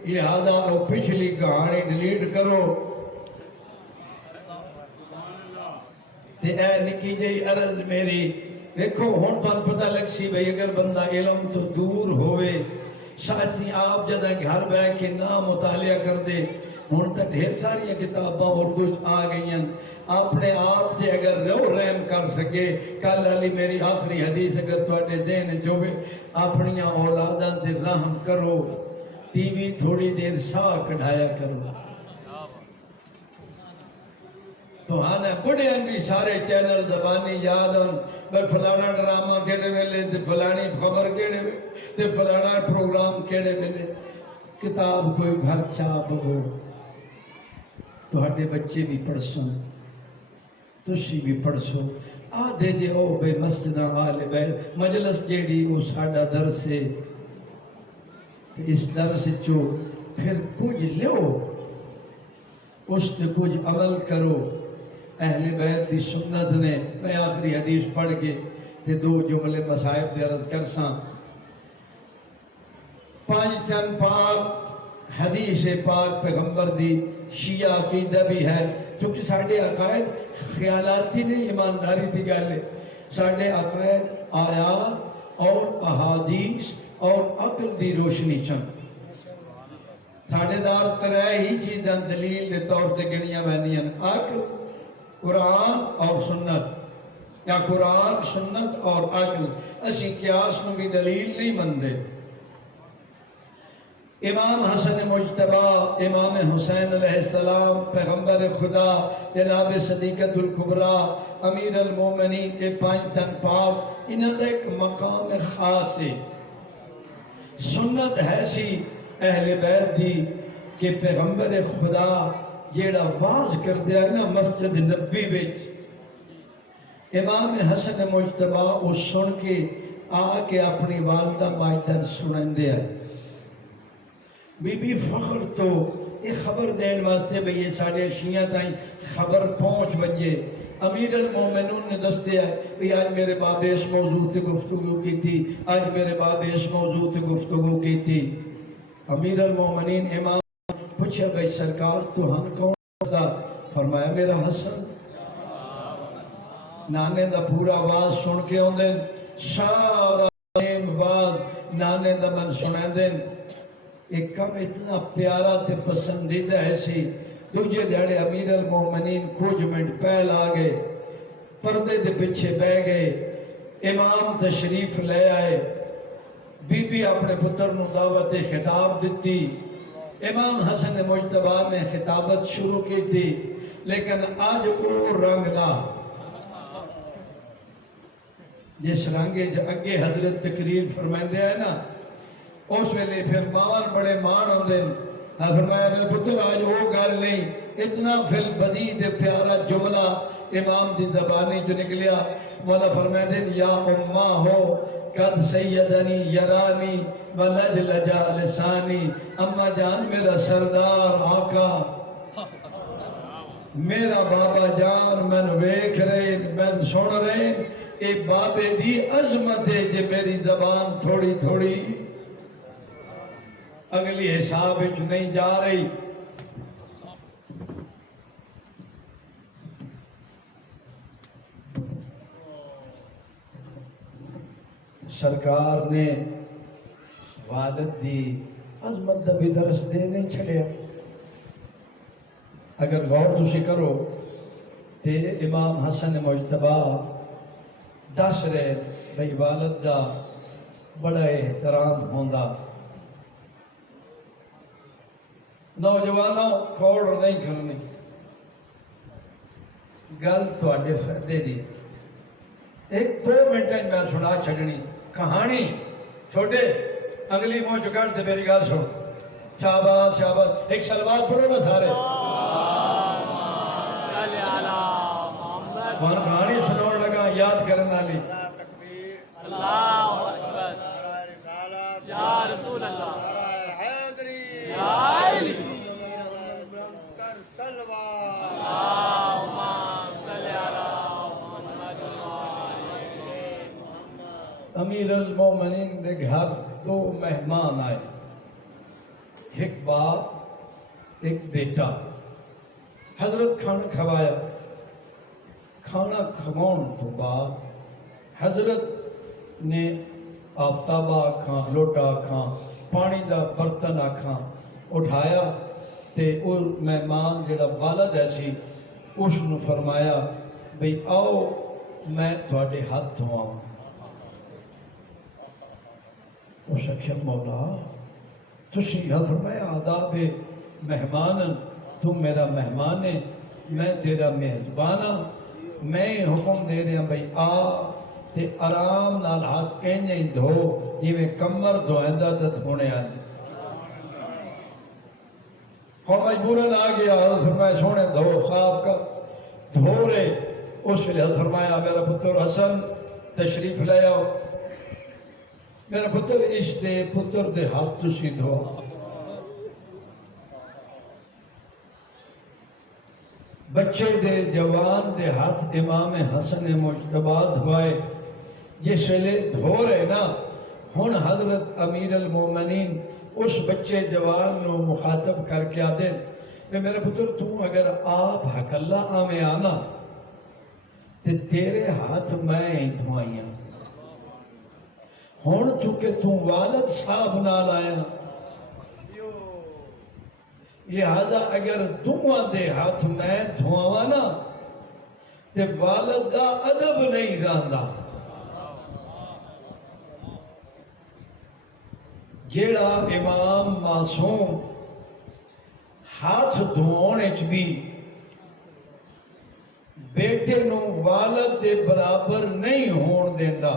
لہذا وہ پچھلی کہانی ڈیلیٹ کرو تے اے نکی جئی عرض میری دیکھو ہون پر پتہ لگ سی بھئی اگر بندہ علم تو دور ہوئے ساتھی آپ جدہ گھر بیٹھ کے نہ مطالعہ کر دے ہون تا ڈھیر ساری کتاباں اور کچھ آ گئی ہیں اپنے آپ سے اگر رو رحم کر سکے کل علی میری آخری حدیث اگر تواڈے ذہن جو بھی اپنی اولاداں تے رحم کرو ٹی وی تھوڑی دیر سا کڈھایا کرو تو ہاں بڑے بھی سارے چینل زبانی یاد ہوں بھئی فلانا ڈرامہ کیڑے ویلے تے فلانی خبر کیڑے ویلے تے فلانا پروگرام کیڑے ویلے کتاب کوئی گھر چھاپ ہو تو ہٹے بچے بھی پڑھ سن تسی بھی پڑھ سو آدھے دے او بے مسجدہ آلے بے مجلس جیڑی او ساڑا درس ہے اس درس چو پھر کچھ لیو اس تے کچھ عمل کرو اہل بیت دی سنت نے میں آخری حدیث پڑھ کے تے 2 جملے مصائب دے عرض کرساں 5 چند پاک حدیث پاک پیغمبر دی شیعہ عقیدہ بھی ہے چونکہ ساڑھے عقائد خیالاتی نہیں ایمانداری تھی گالے ساڑھے عقائد آیات اور احادیث اور عقل دی روشنی چند ساڑھے دار ترہ ہی چیزاں دلیل دے طور سے گنیاں بہنیاں عقل قرآن اور سنت یا قرآن سنت اور عقل اسی قیاس میں بھی دلیل نہیں مندے امام حسن مجتبہ امام حسین علیہ السلام پیغمبر خدا جناب صدیقۃ الکبریٰ امیر المومنین کے 5 تن پاک انہاں دا ایک مقام خاص ہے سنت ہے سی اہل بیت دی کہ پیغمبر خدا جیڑا واز کر دیا نا مسجد نبی وچ امام حسن مجتبہ اس سن کے آ کے اپنی والدہ ماجدہ سنن دیا بی بی فخر تو یہ خبر دین واسطے بھئی یہ ساڑھے شیعہ تائیں خبر پہنچ بجے امیر المومنون نے دست دیا کہ آج میرے باب اس موضوع سے گفتگو کی تھی آج میرے باب اس موضوع سے گفتگو کی تھی امیر المومنین امام پوچھا بھئی سرکار تو ہم کون تھا فرمایا میرا حسن نانے دا پورا آواز سن کے ہوں دن سارا آواز نانے دا من سنیں دن ایک کم اتنا پیارا تے پسندیدہ ہے سی دوجہ دیڑے امیر المومنین کچھ منٹ پہل آگئے پردے دے پچھے بہ گئے امام تشریف لے آئے بی بی اپنے پتر نو دعوت خطاب دیتی امام حسن مجتبہ نے خطابت شروع کی تھی لیکن آج وہ رنگ لا جس رنگے جو اگے حضرت تقریر فرمائندے ہے نا اس ویلے پھر باور بڑے مان ہوں دن فرمایا میرے پتر آج وہ گل نہیں اتنا فی البدید پیارا جملہ امام دی زبانی جو نکلیا مولا فرمائے دن یا امہ ہو قد سیدنی یرانی ولج لجا لسانی اما جان میرا سردار آقا میرا بابا جان من ویکھ رہے من سن رہے اے بابے دی عظمت ہے جے میری زبان تھوڑی تھوڑی اگلی حساب اچھ نہیں جا رہی سرکار نے والد دی عظمت دا بھی درس دے نہیں چھڑیا اگر غور تسی کرو تے امام حسن مجتبہ دس رہے بھئی والد دا بڑا احترام ہوندہ نوجوانوں کھوڑ نہیں کرنی گل تھوڑے فائدے دی ایک دو منٹ میں سنا چھڑنی کہانی چھوٹے اگلی منہ چکڑ دے میری گل سن شاباش شاباش ایک سلوات پڑھو نا سارے اور کہانی سناؤ لگا یاد کرنے والی اللہ اکبر یا رسول اللہ یا علی امیر المومنین دے گھر دو مہمان آئے ایک باپ ایک بیٹا حضرت کھانا کھوایا کھانا کھواؤن تو بعد حضرت نے آفتاب آکھاں لوٹا آکھاں پانی دا برتن آکھاں اٹھایا تے وہ مہمان جڑا والد ایسی اس نے فرمایا بھئی آؤ میں تھوڑے ہاتھ دھواؤں اس اکھیا مولا تسی حضرت میں آداب مہمان تم میرا مہمان ہے میں تیرا میزبانہ میں حکم دے رہا بھئی آ تے آرام نال ہاتھ اینجے ہی دھو یہ میں کمر دھوئندہ تا دھونے آنے اور مجبوراً آ گیا حضرت فرمایا سونے دھو صاحب کا دھو رہے اس لیے حضرت فرمایا میرا پتر حسن تشریف لے آؤ میرا پتر اس دے پتر دے ہاتھ تسی دھو بچے دے جوان دے ہاتھ امام حسن مجتبی دھوائے جس لئے دھو رہے نا ہن حضرت امیر المومنین اس بچے جوان نو مخاطب کر کے آدھے کہ میرے پتر تو اگر آپ حق اللہ آمیں آنا تے تیرے ہاتھ میں ہی دھوائیاں ہون چونکہ تو والد صاحب نال آیا لہذا اگر دعا دے ہاتھ میں دھواں نا تے والد دا ادب نہیں رہندا جیڑا امام معصوم ہاتھ دھونے چ بھی بیٹے نو والد دے برابر نہیں ہون دیندا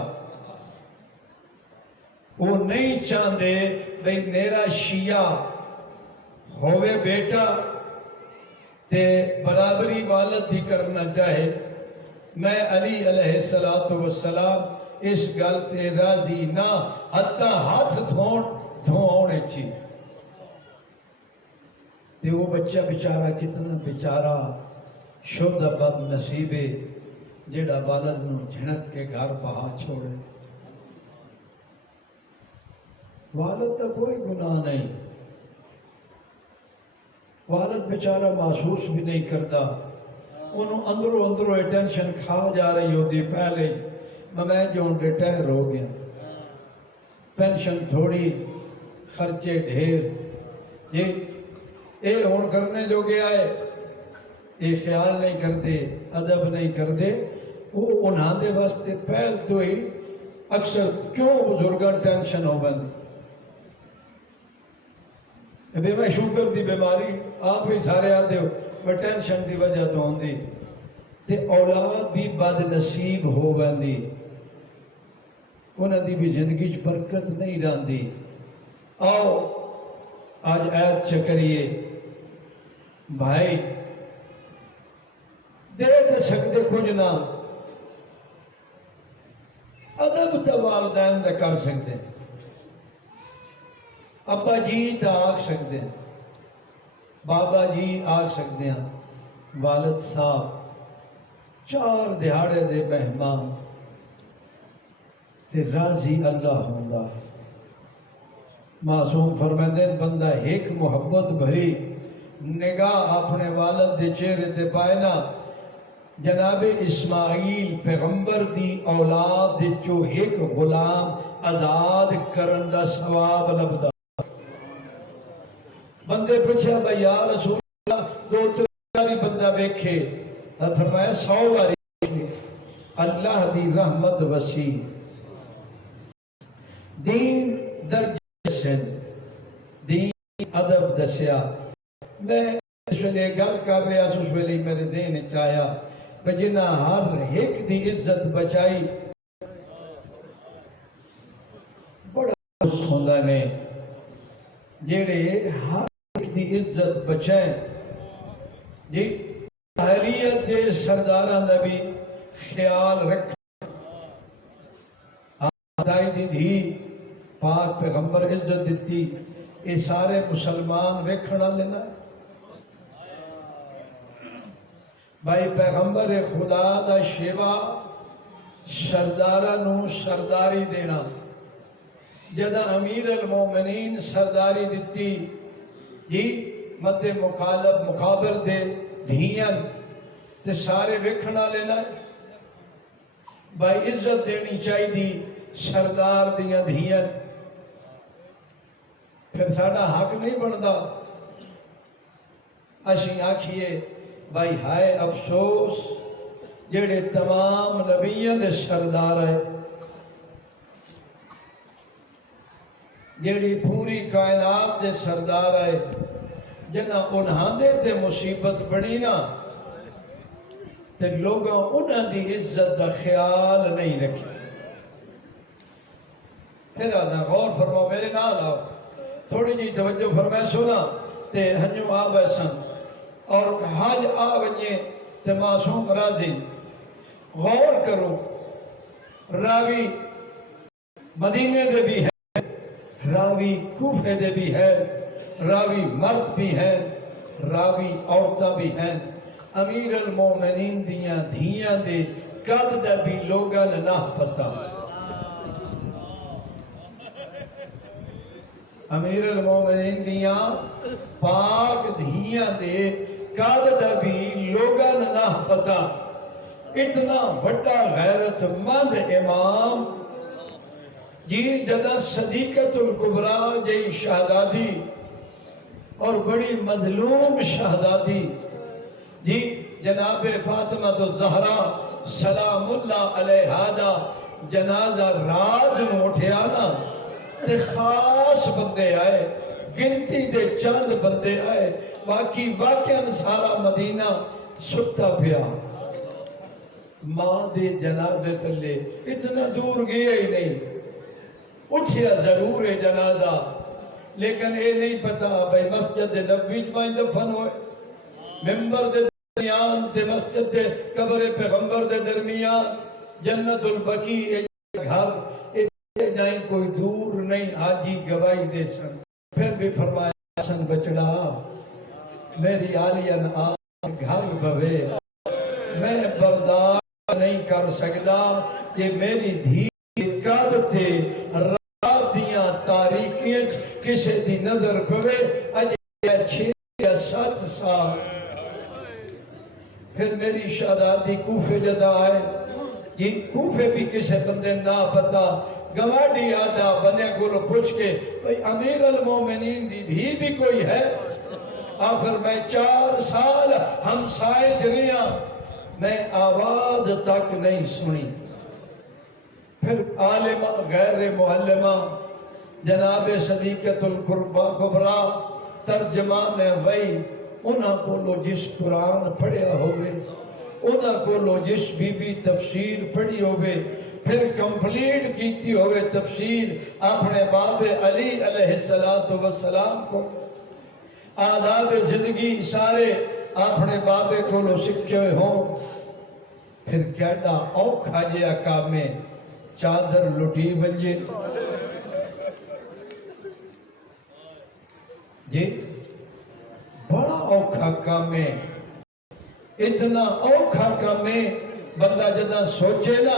وہ نہیں چاہتے بھئی میرا شیعہ ہوئے بیٹا تے برابری والد ہی کرنا چاہے میں علی علیہ السلام اس گل تے راضی نہ حتی ہاتھ دھونے چی تے وہ بچہ بیچارہ کتنا بیچارہ شدہ بد نصیبے جیڑا والد نو جھنک کے گھر پہا چھوڑے والد کا کوئی گناہ نہیں والد بیچارہ محسوس بھی نہیں کرتا انہوں اندروں ٹینشن کھا جا رہی ہوتی پہلے میں جو ریٹائر ہو گیا پینشن تھوڑی خرچے ڈھیر یہ ہون کرنے جو گیا ہے یہ خیال نہیں کرتے ادب نہیں کرتے وہ انہاں دے واسطے پہل تو ہی اکثر کیوں بزرگاں ٹینشن ہو بندی ابھی میں شوگر دی بیماری آپ ہی سارے آتے ہو میں ٹینشن دی وجہ تو ہوں دی تے اولاد بھی بد نصیب ہو بندی انہوں دی بھی زندگی برکت نہیں راندی آؤ آج عید چکریے بھائی دے سکتے کچھ نہ ادب تا والدین دا کر سکتے ہیں ابا جی تا آگ سکتے ہیں بابا جی آگ سکتے ہیں والد صاحب چار دہاڑے دے مہمان تے راضی اللہ ہوندا معصوم فرمیندے بندہ ایک محبت بھری نگاہ اپنے والد دے چہرے تے پائے نا جناب اسماعیل پیغمبر دی اولاد دے جو ایک غلام آزاد کرن دا ثواب لبدا بندے پوچھا بھائی یا رسول اللہ دو تیاری بندہ بیکھے فرمایا 100 باری اللہ دی رحمت وسیع دین درجہ سن دین ادب دسیا میں اس ویلے گل کر رہا اس ویلے میرے دین چایا جنہ ہر ایک دی عزت بچائی بڑا خوش ہوندہ نے جیڑے ہر ایک دی عزت بچائیں جی طاہریت دے سردارہ نبی خیال رکھ خدای دی دھی پاک پیغمبر عزت دیتی یہ سارے مسلمان ویکھنا لینا بھائی پیغمبر خدا دا شیوا سردارہ نو سرداری دینا جدہ امیر المومنین سرداری دیتی جی مد مقابر دے دھیان تے سارے ویکھنا لینا بھائی عزت دینی چاہی دی سردار دیاں دھیان پھر ساڑا حق نہیں بندا اشی آکھئے بھائی ہائے افسوس جڑے تمام نبیوں دے سردار ہے جڑی پوری کائنات دے سردار ہے جنہ انہاں دے تے مصیبت بڑی نا تے لوگاں انہاں دی عزت دا خیال نہیں رکھی پھر آدھا غور فرما میرے نال آؤ تھوڑی جی توجہ فرمائے سنا تے ہنجو آ بیسن اور حج آ بنیے تے معصوم راضی غور کرو راوی مدینے دے بھی ہے راوی کوفے دے بھی ہے راوی مرد بھی ہے راوی عورتہ بھی ہیں امیر المومنین دیاں دھیاں دے قد دا بھی لوگاں نہ پتا امیر المومنین دیاں پاک دھیاں دے قد دا بھی لوگاں نہ پتا اتنا بڑا غیرت مند امام جی جدہ صدیقت الکبرا جی شہدادی اور بڑی مظلوم شہدادی جی جناب فاطمہ الزہرا سلام اللہ علیہا دا جنازہ راج میں اٹھیا نا تے خاص بندے آئے گنتی دے چند بندے آئے باقی واقعاً سارا مدینہ سکتا پیا ماں دے جنازے تلے اتنا دور گیا ہی نہیں اٹھیا ضرور ہے جنازہ لیکن اے نہیں پتا بھائی مسجد نبوی میں دفن ہوئے ممبر دے درمیان تے مسجد دے قبر پیغمبر دے درمیان جنت البقیع اے گھر اے جائیں کوئی دور نہیں آجی گواہی دے سن پھر بھی فرمایا سن بچڑا میری آلین آن گھر بھوے میں برداشت نہیں کر سکتا کہ میری دھی قد تھے رات دیاں تاریکیاں کسے دی نظر پوے اجے 6 یا 7 سال پھر میری شہزادی کوفے جدا آئے یہ کوفے بھی کسے بندے نہ پتا گواڈی آدھا بندے کو پوچھ کے بھئی امیر المومنین دی بھی کوئی ہے آخر میں 4 سال ہم سائے جریاں میں آواز تک نہیں سنی پھر عالمہ غیر معلمہ جناب صدیقت الکبرا ترجمان وئی انہاں کو لو جس قرآن پڑھیا ہوئے انہاں کو لو جس بی بی تفسیر پڑھی ہوئے پھر کمپلیٹ کیتی ہوئے تفسیر اپنے باب علی علیہ السلام کو آداب زندگی سارے اپنے بابے کو لو سکھے ہوئے ہوں پھر کہتا اوکھا جیا کام میں چادر لٹی بنجے جی بڑا اوکھا کام ہے اتنا اوکھا کام ہے بندہ جدہ سوچے نا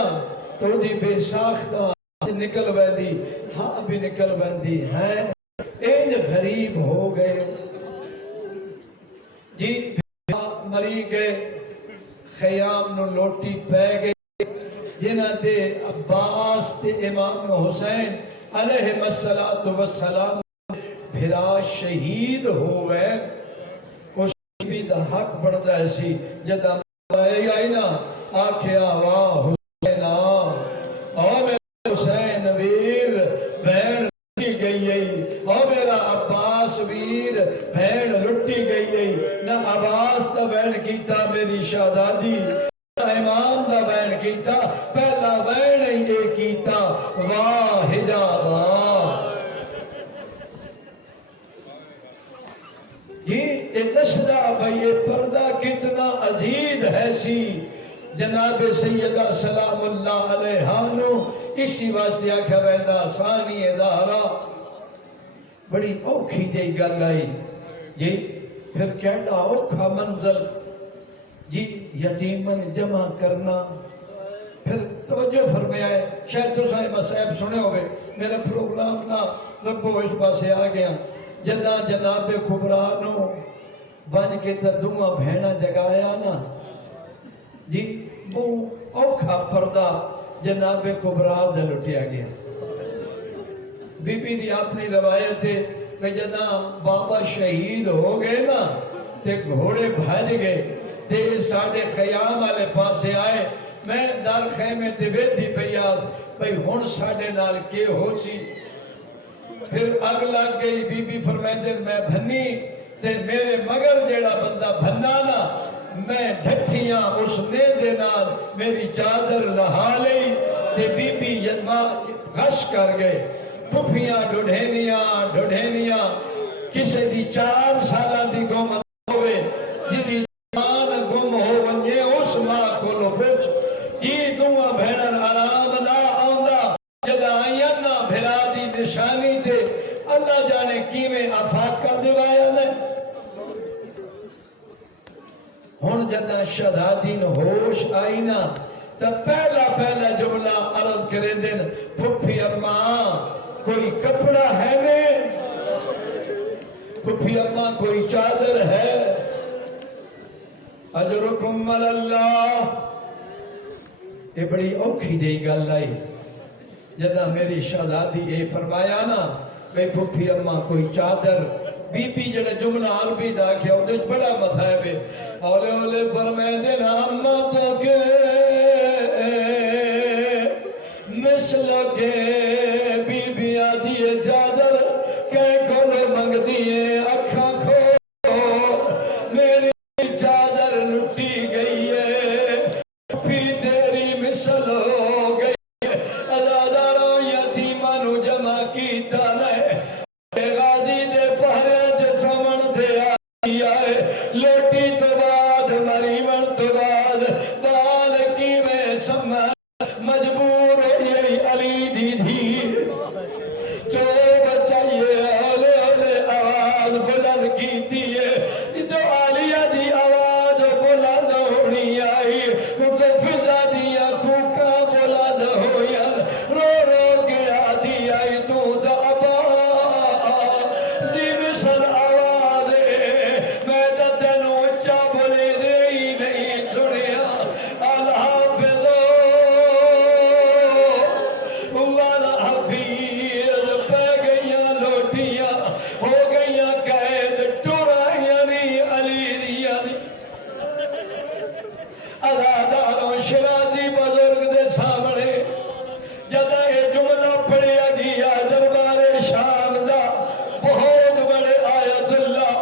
تو دی بے ساختہ نکل بیندی تھا بھی نکل بیندی ہیں این غریب ہو گئے جی مری گئے خیام نو لوٹی پہ گئے جنہ دے عباس تے امام حسین علیہ السلام بھرا شہید ہو گئے اس بھی دا حق بڑھتا ہے سی جدہ آئی نا آکھیا واہ حسین میرا حسین ویر بہن لٹی گئی میرا عباس ویر بہن لٹی گئی نہ عباس تا بہن کیتا میری شہزادی جی دسدا بھائی یہ پردہ کتنا عزیز ہے سی جناب سیدہ سلام اللہ علیہ نو اسی واسطے آکھا ویندہ ثانی دارا بڑی اوکھی جی گل آئی جی پھر کہنا اوکھا منظر جی یتیمن جمع کرنا پھر توجہ فرمایا ہے شاید تو سائے مسائب سنے ہوئے میرا پروگرام نہ ربو اس پاسے آ گیا جدہ جناب کبرانو بن کے تا دعا بھینا جگایا نا جی وہ اوکھا پردہ جناب کبران دے لٹیا گیا بی بی دی اپنی روایت ہے کہ جدہ بابا شہید ہو گئے نا تے گھوڑے بھاج گئے تے ساڑھے خیام والے پاسے آئے میں دار خیمے تے بیٹھی پیاز بھئی ہون ساڑھے نال کے ہو سی پھر اگ لگ گئی بی بی فرمائے میں بھنی تے میرے مگر جیڑا بندہ بھنا نا میں ڈھٹھیاں اس نیزے نال میری چادر لہا لئی تے بی بی یدما غش کر گئے پھپیاں ڈھڑھینیاں کسے دی 4 سالہ دی گومت ہوئے جی مان گم ہو ونجے اس ماں کو لو پچ یہ دعا بھیڑن آرام نہ آندہ جدہ آئین نہ بھیرا دی نشانی تے اللہ جانے کیویں آفاق کر دیوایا نے ہون جدہ شہدادین ہوش آئی نا تا پہلا جملہ عرض کرے دن پھپی اماں کوئی کپڑا ہے میں پھپی اماں کوئی چادر ہے اجرکم اللہ یہ بڑی اوکھی دی گل آئی جدہ میری شہزادی اے فرمایا نا بے پھپی اماں کوئی چادر بی بی جڑے جملہ عربی دا کیا وہ بڑا مذہب ہے اولے اولے فرمائے دینا اماں تو کے مثل کے بی بی آدھی چادر کہیں کھولے منگ دیئے اکھاں کھو میری چادر لٹی گئی ہے پھر تیری مثل ہو گئی ہے ازاداروں یتیمانو جمع کی تانے غازی دے پہرے دے چمن دے آئی آئے لوٹی تو بعد مریمن تو بعد دال کی میں سمجھ مجبور ہوئی علی دی دھی جو بچائیے اولے اولے آواز بلند کی دیئے تو علیہ دی آواز بلند ہونی آئی کیونکہ فضا دیا کوکا بلند ہوئی رو رو کے آدھی آئی تو دعبا دن سن آواز میں تتنو اچھا بلے دے ہی نہیں سنیا اللہ حافظو والا حفیظ پہ گئیاں لوٹیاں ہو گئیاں قید ٹورائیاں نی علی دیا نی ازاداروں شرازی بزرگ دے سامنے جدہ یہ جملہ پڑھیا گیا دربار شام دا بہت بڑے آیت اللہ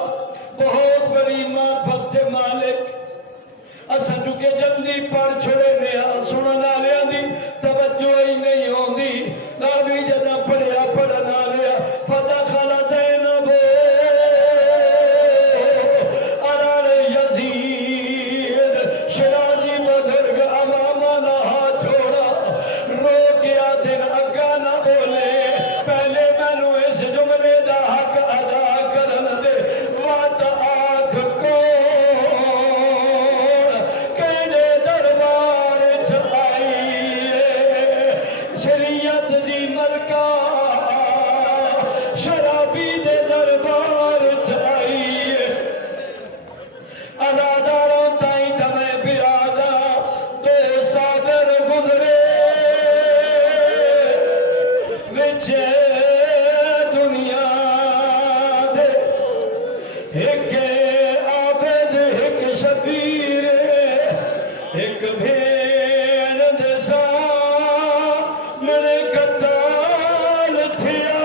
بہت بڑی معرفت مالک اسا چکے جلدی پڑھ چھڑے نیا سننا لیا دی توجہ ہی نہیں ہوندی ناوی جدہ پڑھیا پڑھنا لیا فدخل زینب علال یزید شرازی بزرگ امامانا ہاتھ چھوڑا رو کیا دن اگا نہ بولے پہلے مینو اس جملے دا حق ادا کرن دے وات آنکھ کون کہنے دربار چھائیے شریعت دی ملکہ شرابی دے دربار چھائیے ازاداروں تائیں دمیں بیادا دو سابر گزرے وچے دنیا دے ایک عابد ایک شبیر ایک بھیڑ دے سامنے قتال تھیا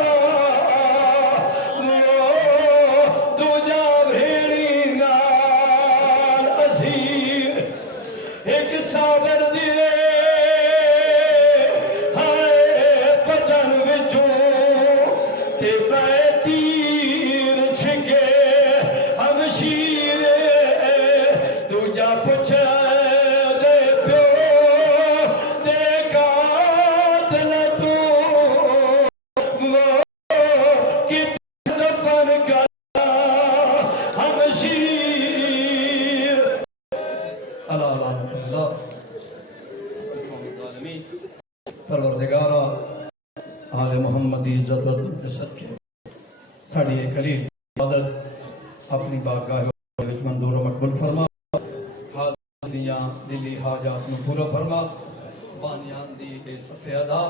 دوجا بھیڑی نال اسیر ایک صابر دیئے ہائے بدن وچوں تے پائے تیر چھکے ہم عزت اور کے صدقے ساڑی قریب عبادت اپنی بارگاہ وچ منظور و مقبول فرما حاضریاں دلی حاجات میں پورا فرما بانیان دی بے صفحہ ادا